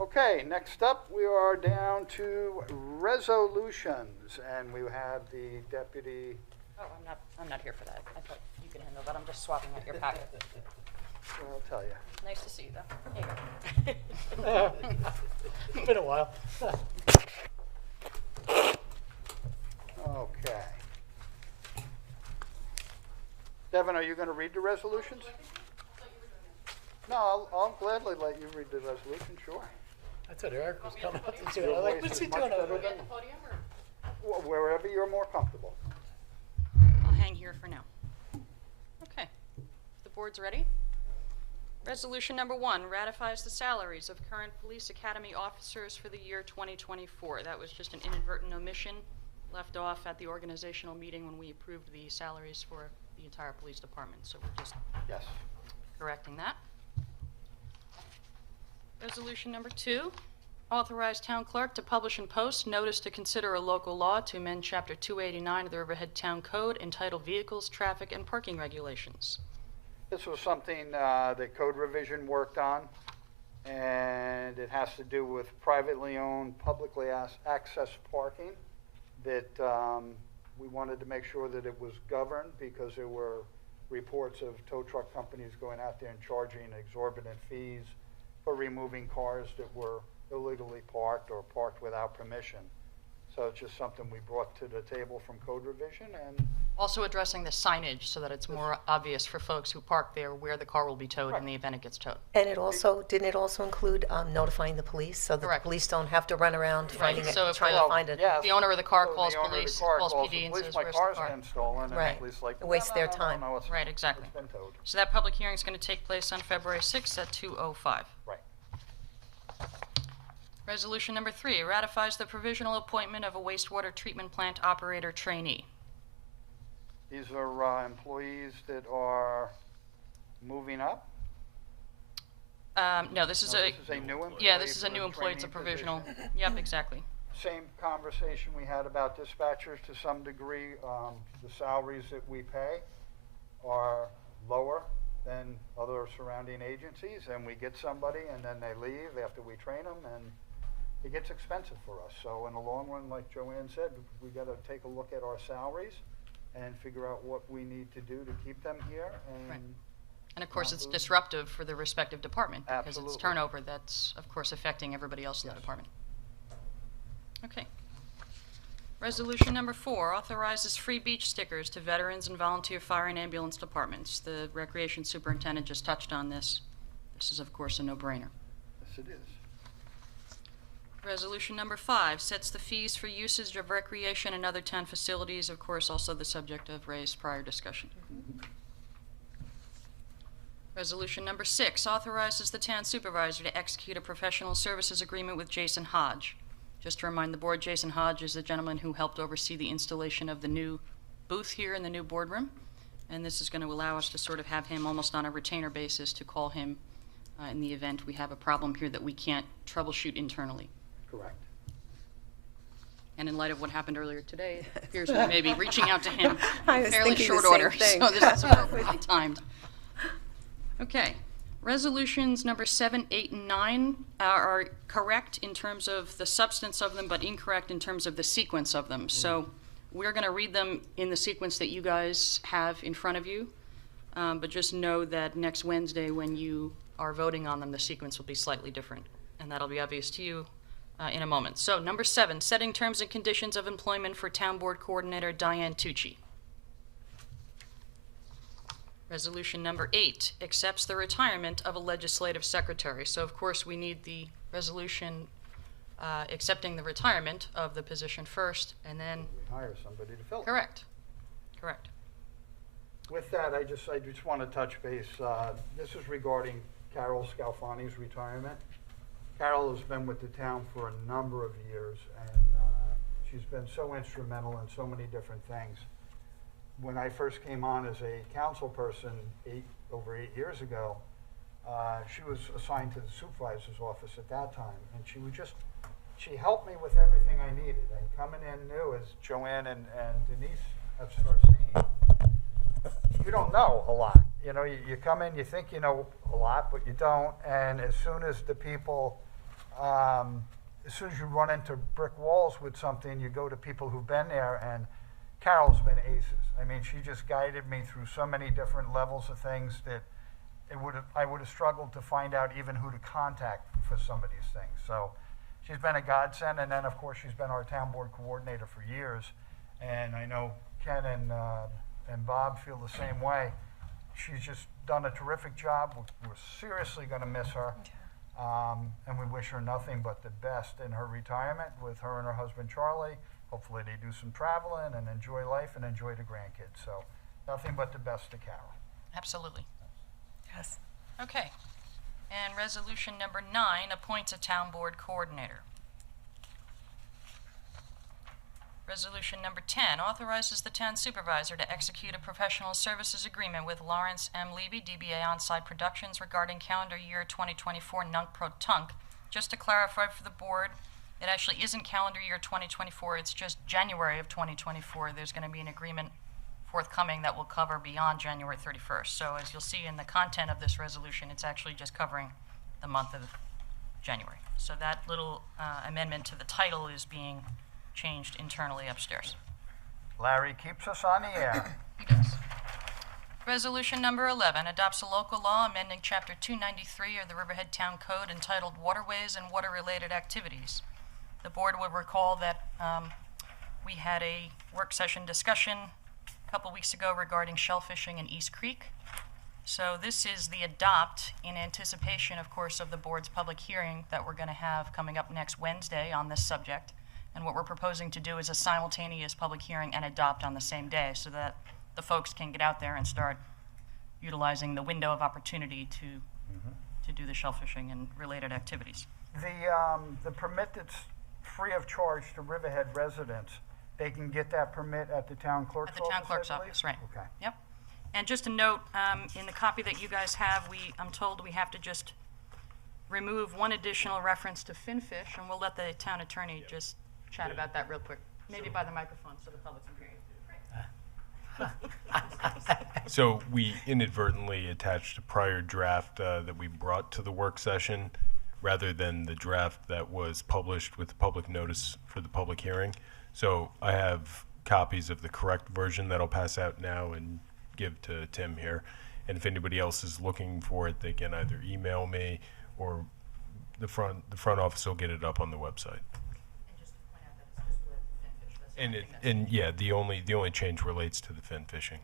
Okay, next up, we are down to resolutions, and we have the deputy, Oh, I'm not here for that. I thought you could handle that. I'm just swapping out your packet. I'll tell you. Nice to see you, though. Here you go. It's been a while. Okay. Devin, are you gonna read the resolutions? No, I'll gladly let you read the resolution, sure. I thought Eric was coming up to do it. Your I'm like, voice what's is he much doing over better there? than- Wherever you're more comfortable. I'll hang here for now. Okay, the board's ready? Resolution number 1 ratifies the salaries of current police academy officers for the year 2024. That was just an inadvertent omission left off at the organizational meeting when we approved the salaries for the entire police department. So we're just Yes. correcting that. Resolution number 2, authorize town clerk to publish and post notice to consider a local law to amend Chapter 289 of the Riverhead Town Code entitled Vehicles, Traffic, and Parking Regulations. This was something that Code Revision worked on, and it has to do with privately owned, publicly accessed parking that we wanted to make sure that it was governed because there were reports of tow truck companies going out there and charging exorbitant fees for removing cars that were illegally parked or parked without permission. So it's just something we brought to the table from Code Revision, and Also addressing the signage so that it's more obvious for folks who park there where the car will be towed in the event it gets towed. And didn't it also include notifying the police so that Correct. the police don't have to run around finding it, So if trying to find it? the owner of the car So calls the owner of the police, car calls calls PD the and police, says, my where's the car's car? been stolen, and Right. the police like, Waste their time. No, it's, Right, exactly. it's been towed. So that public hearing is going to take place on February 6th at 2:05. Right. Resolution number 3 ratifies the provisional appointment of a wastewater treatment plant operator trainee. These are employees that are moving up. No, this is No, a... this is a new employee. Yeah, this is a for new employee, it's a trainee provisional. position. Yep, exactly. Same conversation we had about dispatchers to some degree. The salaries that we pay are lower than other surrounding agencies, and we get somebody and then they leave after we train them, and it gets expensive for us. So in the long run, like Joanne said, we got to take a look at our salaries and figure out what we need to do to keep them here. And Right. And of course, not it's lose- disruptive for the respective department because it's Absolutely. turnover that's, of course, affecting everybody else in the Yes. department. Okay. Resolution number 4 authorizes free beach stickers to veterans and volunteer fire and ambulance departments. The recreation superintendent just touched on this. This is, of course, a no-brainer. yes, it is. Resolution number 5 sets the fees for usage of recreation and other town facilities, of course, also the subject of Ray's prior discussion. Resolution number 6 authorizes the town supervisor to execute a professional services agreement with Jason Hodge. Just to remind the board, Jason Hodge is the gentleman who helped oversee the installation of the new booth here in the new boardroom. And this is going to allow us to sort of have him almost on a retainer basis to call him in the event we have a problem here that we can't troubleshoot internally. Correct. And in light of what happened earlier today, it appears we may be reaching out to him I in was fairly thinking short the same order, thing. so this is appropriately timed. Okay. Resolutions number 7, 8, and 9 are correct in terms of the substance of them, but incorrect in terms of the sequence of them. So we're going to read them in the sequence that you guys have in front of you, but just know that next Wednesday when you are voting on them, the sequence will be slightly different, and that'll be obvious to you in a moment. So number 7, setting terms and conditions of employment for Town Board Coordinator Diane Tucci. Resolution number 8 accepts the retirement of a legislative secretary. So of course we need the resolution accepting the retirement of the position first, and then, We hire somebody to fill it. correct, correct. With that, I just want to touch base. This is regarding Carol Scalfani's retirement. Carol has been with the town for a number of years, and she's been so instrumental in so many different things. When I first came on as a council person over 8 years ago, she was assigned to the supervisor's office at that time, and she helped me with everything I needed. And coming in new, as Joanne and Denise have started seeing, you don't know a lot. You know, you come in, you think you know a lot, but you don't. And as soon as the people, as soon as you run into brick walls with something, you go to people who've been there, and Carol's been aces. I mean, she just guided me through so many different levels of things that I would have struggled to find out even who to contact for some of these things. So she's been a godsend, and then of course she's been our town board coordinator for years. And I know Ken and Bob feel the same way. She's just done a terrific job. We're seriously going to miss her. And we wish her nothing but the best in her retirement with her and her husband Charlie. Hopefully they do some traveling and enjoy life and enjoy the grandkids. So nothing but the best to Carol. Absolutely. Yes. Okay. And resolution number 9 appoints a town board coordinator. Resolution number 10 authorizes the town supervisor to execute a professional services agreement with Lawrence M. Levy, DBA Onsite Productions, regarding calendar year 2024 Nunc Pro Tunc. Just to clarify for the board, it actually isn't calendar year 2024, it's just January of 2024. There's going to be an agreement forthcoming that will cover beyond January 31st. So as you'll see in the content of this resolution, it's actually just covering the month of January. So that little amendment to the title is being changed internally upstairs. Larry keeps us on the air. He does. Resolution number 11 adopts a local law amending Chapter 293 of the Riverhead Town Code entitled Waterways and Water-Related Activities. The board will recall that we had a work session discussion a couple weeks ago regarding shellfishing in East Creek. So this is the adopt in anticipation, of course, of the board's public hearing that we're going to have coming up next Wednesday on this subject. And what we're proposing to do is a simultaneous public hearing and adopt on the same day so that the folks can get out there and start utilizing the window of opportunity to do the shellfishing and related activities. The permit that's free of charge to Riverhead residents, they can get that permit at the town clerk's office? At the town clerk's I believe? office, right. Okay. Yep. And just a note, in the copy that you guys have, I'm told we have to just remove one additional reference to finfish, and we'll let the town attorney just chat about that real quick. Maybe by the microphone so the public can hear you. So we inadvertently attached a prior draft that we brought to the work session rather than the draft that was published with the public notice for the public hearing. So I have copies of the correct version that I'll pass out now and give to Tim here. And if anybody else is looking for it, they can either email me or the front office will get it up on the website. And yeah, the only change relates to the fin fishing.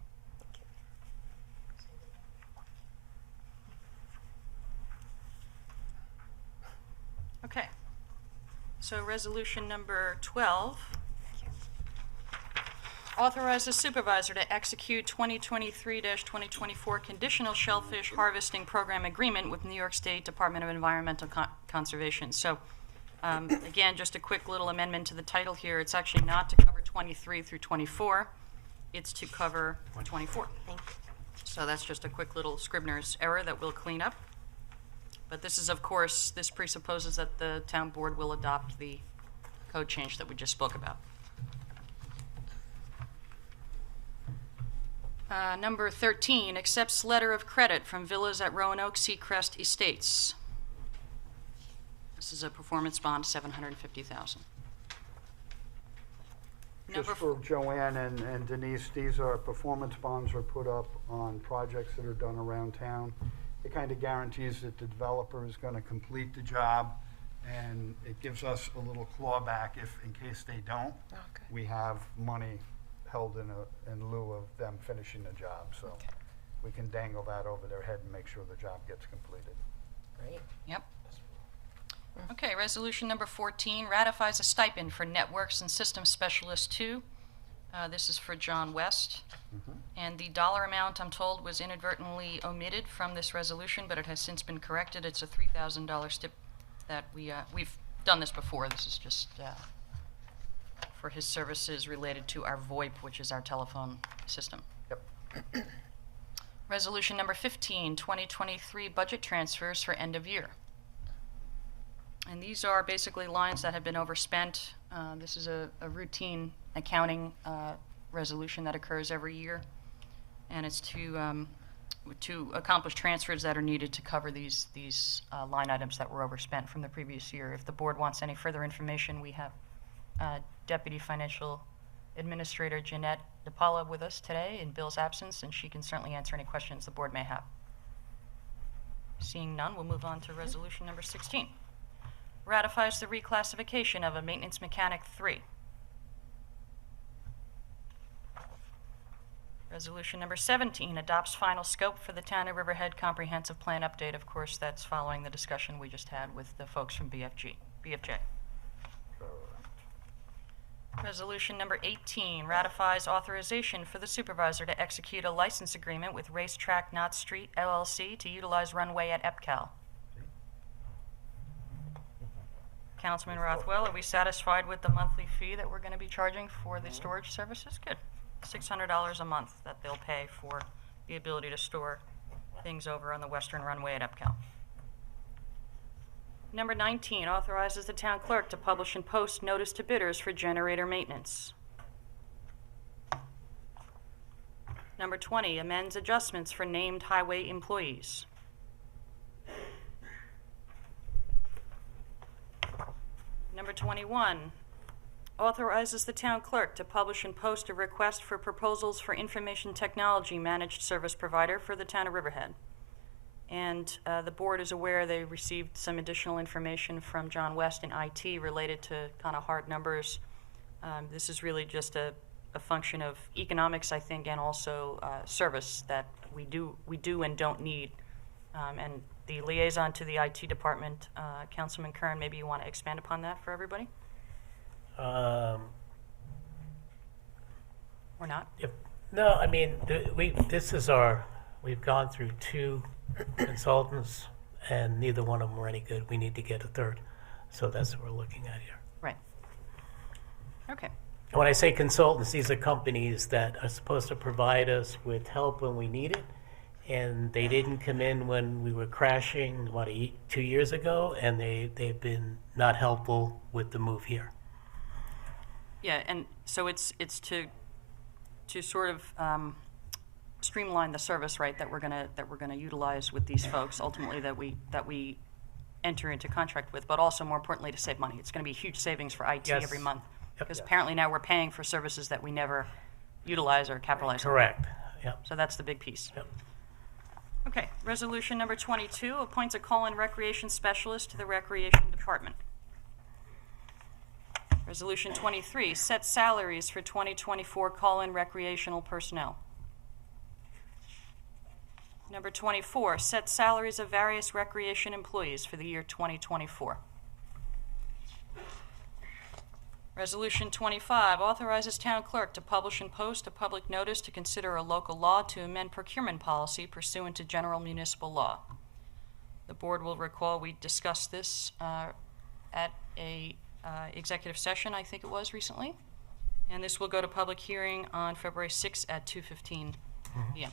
Okay. So resolution number 12 authorizes supervisor to execute 2023-2024 conditional shellfish harvesting program agreement with New York State Department of Environmental Conservation. So again, just a quick little amendment to the title here. It's actually not to cover 23 through 24. It's to cover 24. So that's just a quick little Scribner's error that we'll clean up. But this is, of course, this presupposes that the town board will adopt the code change that we just spoke about. Number 13, accepts letter of credit from Villas at Roanoke Seacrest Estates. This is a performance bond, $750,000. Just for Joanne and Denise, these are performance bonds are put up on projects that are done around town. It kind of guarantees that the developer is going to complete the job, and it gives us a little clawback if, in case they don't, we have money held in lieu of them finishing the job. So we can dangle that over their head and make sure the job gets completed. Great. Yep. Okay, resolution number 14 ratifies a stipend for Networks and Systems Specialist 2. This is for John West. And the dollar amount, I'm told, was inadvertently omitted from this resolution, but it has since been corrected. It's a $3,000 stip that we've done this before. This is just for his services related to our VoIP, which is our telephone system. Yep. Resolution number 15, 2023 budget transfers for end of year. And these are basically lines that have been overspent. This is a routine accounting resolution that occurs every year. And it's to accomplish transfers that are needed to cover these line items that were overspent from the previous year. If the board wants any further information, we have Deputy Financial Administrator Jeanette DePaula with us today in Bill's absence, and she can certainly answer any questions the board may have. Seeing none, we'll move on to resolution number 16. Ratifies the reclassification of a maintenance mechanic 3. Resolution number 17 adopts final scope for the Town of Riverhead Comprehensive Plan Update. Of course, that's following the discussion we just had with the folks from BFJ. Resolution number 18 ratifies authorization for the supervisor to execute a license agreement with Racetrack Knott Street LLC to utilize runway at EPCAL. Councilman Rothwell, are we satisfied with the monthly fee that we're going to be charging for the storage services? Good. $600 a month that they'll pay for the ability to store things over on the western runway at EPCAL. Number 19 authorizes the town clerk to publish and post notice to bidders for generator maintenance. Number 20 amends adjustments for named highway employees. Number 21 authorizes the town clerk to publish and post a request for proposals for information technology managed service provider for the town of Riverhead. And the board is aware they received some additional information from John West in IT related to kind of hard numbers. This is really just a function of economics, I think, and also service that we do and don't need. And the liaison to the IT department, Councilman Kern, maybe you want to expand upon that for everybody? Or not? No, I mean, we've gone through 2 consultants, and neither one of them were any good. We need to get a third. So that's what we're looking at here. Right. Okay. When I say consultants, these are companies that are supposed to provide us with help when we need it, and they didn't come in when we were crashing, 2 years ago, and they've been not helpful with the move here. Yeah, and so it's to sort of streamline the service, right, that we're gonna utilize with these folks ultimately that we enter into contract with, but also more importantly to save money. It's going to be huge savings for IT every month because apparently now we're paying for services that we never utilize or capitalize on. Correct. Yep. So that's the big piece. Yep. Okay, resolution number 22 appoints a call-in recreation specialist to the Recreation Department. Resolution 23 sets salaries for 2024 call-in recreational personnel. Number 24 sets salaries of various recreation employees for the year 2024. Resolution 25 authorizes town clerk to publish and post a public notice to consider a local law to amend procurement policy pursuant to general municipal law. The board will recall we discussed this at a executive session, I think it was recently, and this will go to public hearing on February 6th at 2:15 p.m.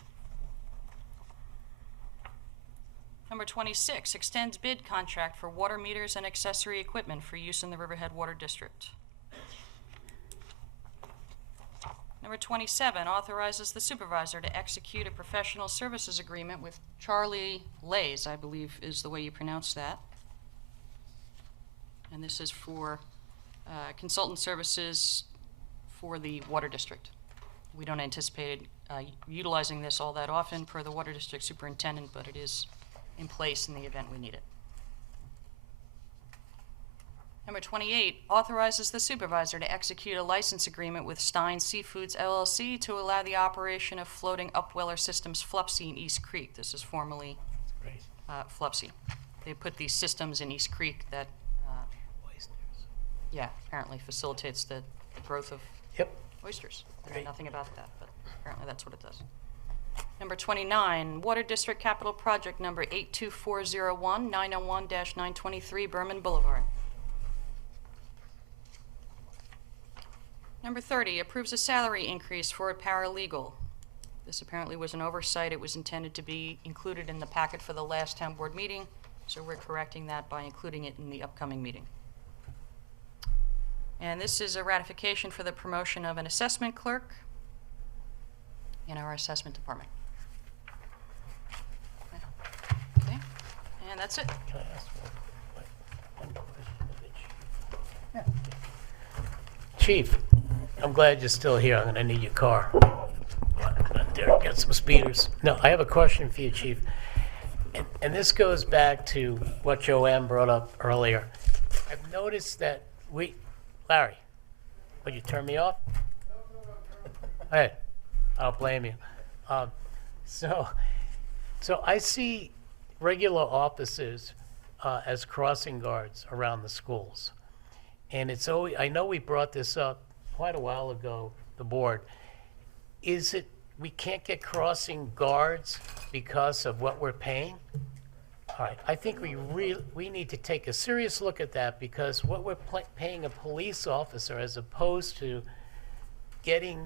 Number 26 extends bid contract for water meters and accessory equipment for use in the Riverhead Water District. Number 27 authorizes the supervisor to execute a professional services agreement with Charlie Lays, I believe is the way you pronounce that. And this is for consultant services for the Water District. We don't anticipate utilizing this all that often per the Water District Superintendent, but it is in place in the event we need it. Number 28 authorizes the supervisor to execute a license agreement with Stein Seafoods LLC to allow the operation of floating upweller systems Flupsy in East Creek. This is formerly Flupsy. They put these systems in East Creek that apparently facilitates the growth of oysters. I know nothing about that, but apparently that's what it does. Number 29, Water District Capital Project number 82401, 901-923 Berman Boulevard. Number 30, approves a salary increase for a paralegal. This apparently was an oversight. It was intended to be included in the packet for the last town board meeting, so we're correcting that by including it in the upcoming meeting. And this is a ratification for the promotion of an assessment clerk in our assessment department. Okay, and that's it. Can I ask one question of the chief? Chief, I'm glad you're still here. I'm gonna need your car. Out there, get some speeders. No, I have a question for you, Chief. And this goes back to what Joanne brought up earlier. I've noticed that Larry, would you turn me off? Hey, I don't blame you. So I see regular officers as crossing guards around the schools. And it's always, I know we brought this up quite a while ago, the board. Is it, we can't get crossing guards because of what we're paying? All right, I think we need to take a serious look at that, because what we're paying a police officer as opposed to getting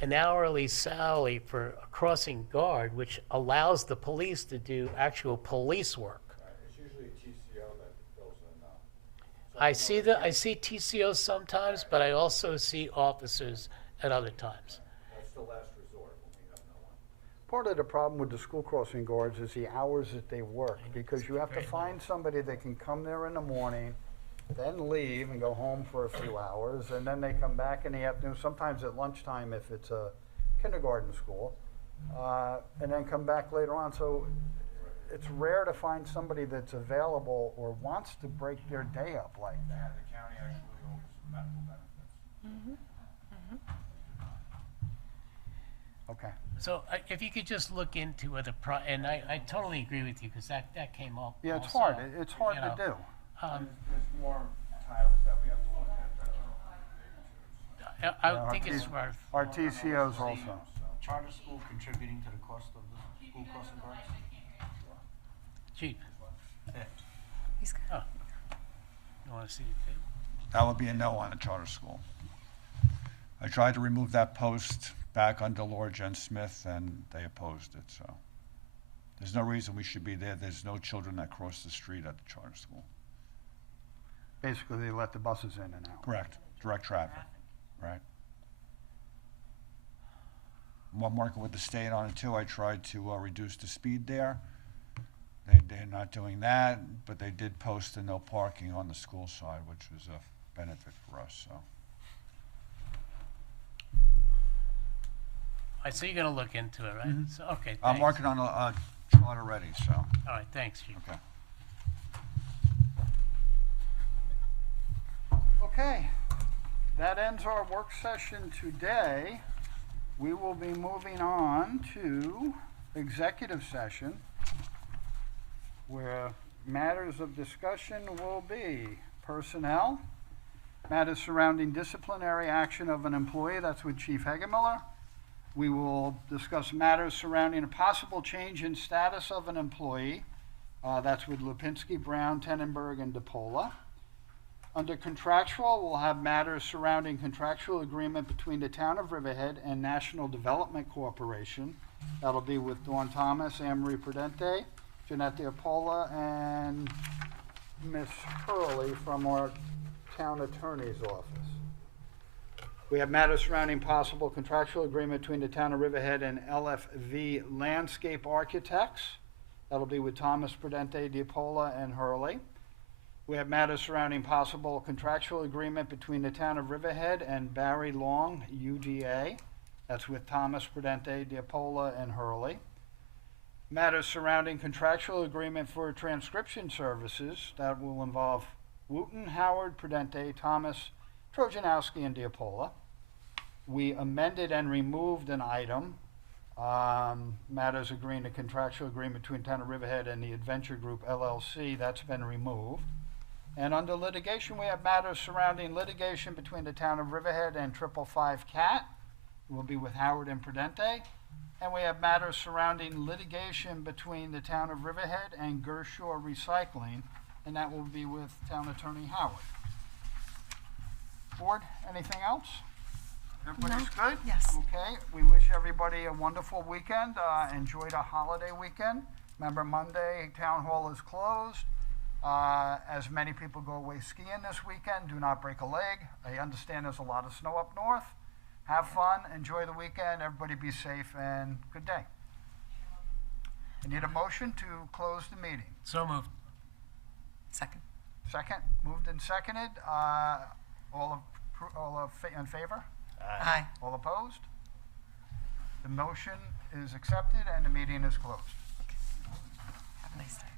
an hourly salary for a crossing guard, which allows the police to do actual police work. It's usually a TCO that fills in. I see TCOs sometimes, but I also see officers at other times. That's the last resort when we have no one. Part of the problem with the school crossing guards is the hours that they work, because you have to find somebody that can come there in the morning, then leave and go home for a few hours, and then they come back in the afternoon, sometimes at lunchtime if it's a kindergarten school, and then come back later on. So it's rare to find somebody that's available or wants to break their day up like that. The county actually owns medical benefits. Okay. So if you could just look into whether, and I totally agree with you, because that came up. Yeah, it's also, hard. It's hard you to know. do. There's more titles that we have to look at. I think it's worth. Our TCOs also. Charter school contributing to the cost of the school crossing guards? Chief. Yeah. Oh. You want to see the table? That would be a no on a charter school. I tried to remove that post back under Laura Jen Smith, and they opposed it, so. There's no reason we should be there. There's no children that cross the street at the charter school. Basically, they let the buses in and out. Correct. Direct traffic, right? I'm working with the state on it too. I tried to reduce the speed there. They're not doing that, but they did post a no parking on the school side, which was a benefit for us, so. I see you're going to look into it, right? So, okay, I'm thanks. working on a chart already, so. All right, thanks, Chief. Okay. Okay, that ends our work session today. We will be moving on to executive session, where matters of discussion will be personnel, matters surrounding disciplinary action of an employee, that's with Chief Hagemiller. We will discuss matters surrounding a possible change in status of an employee, that's with Lipinski, Brown, Tenenberg, and DePola. Under contractual, we'll have matters surrounding contractual agreement between the Town of Riverhead and National Development Corporation. That'll be with Dawn Thomas, Anne Marie Prudente, Jeanette DePola, and Miss Hurley from our Town Attorney's Office. We have matters surrounding possible contractual agreement between the Town of Riverhead and LFV Landscape Architects. That'll be with Thomas Prudente, DePola, and Hurley. We have matters surrounding possible contractual agreement between the Town of Riverhead and Barry Long, UGA. That's with Thomas Prudente, DePola, and Hurley. Matters surrounding contractual agreement for transcription services. That will involve Wooten, Howard, Prudente, Thomas, Trojanowski, and DePola. We amended and removed an item. Matters agreeing to contractual agreement between Town of Riverhead and the Adventure Group LLC. That's been removed. And under litigation, we have matters surrounding litigation between the Town of Riverhead and 555 Cat. It will be with Howard and Prudente. And we have matters surrounding litigation between the Town of Riverhead and Gershaw Recycling, and that will be with Town Attorney Howard. Board, anything else? Everybody's good? Yes. Okay, we wish everybody a wonderful weekend. Enjoy the holiday weekend. Remember, Monday, Town Hall is closed. As many people go away skiing this weekend, do not break a leg. I understand there's a lot of snow up north. Have fun, enjoy the weekend, everybody be safe, and good day. I need a motion to close the meeting. So moved. Second. Second, moved and seconded. All in favor? Aye. All opposed? The motion is accepted and the meeting is closed. Have a nice day.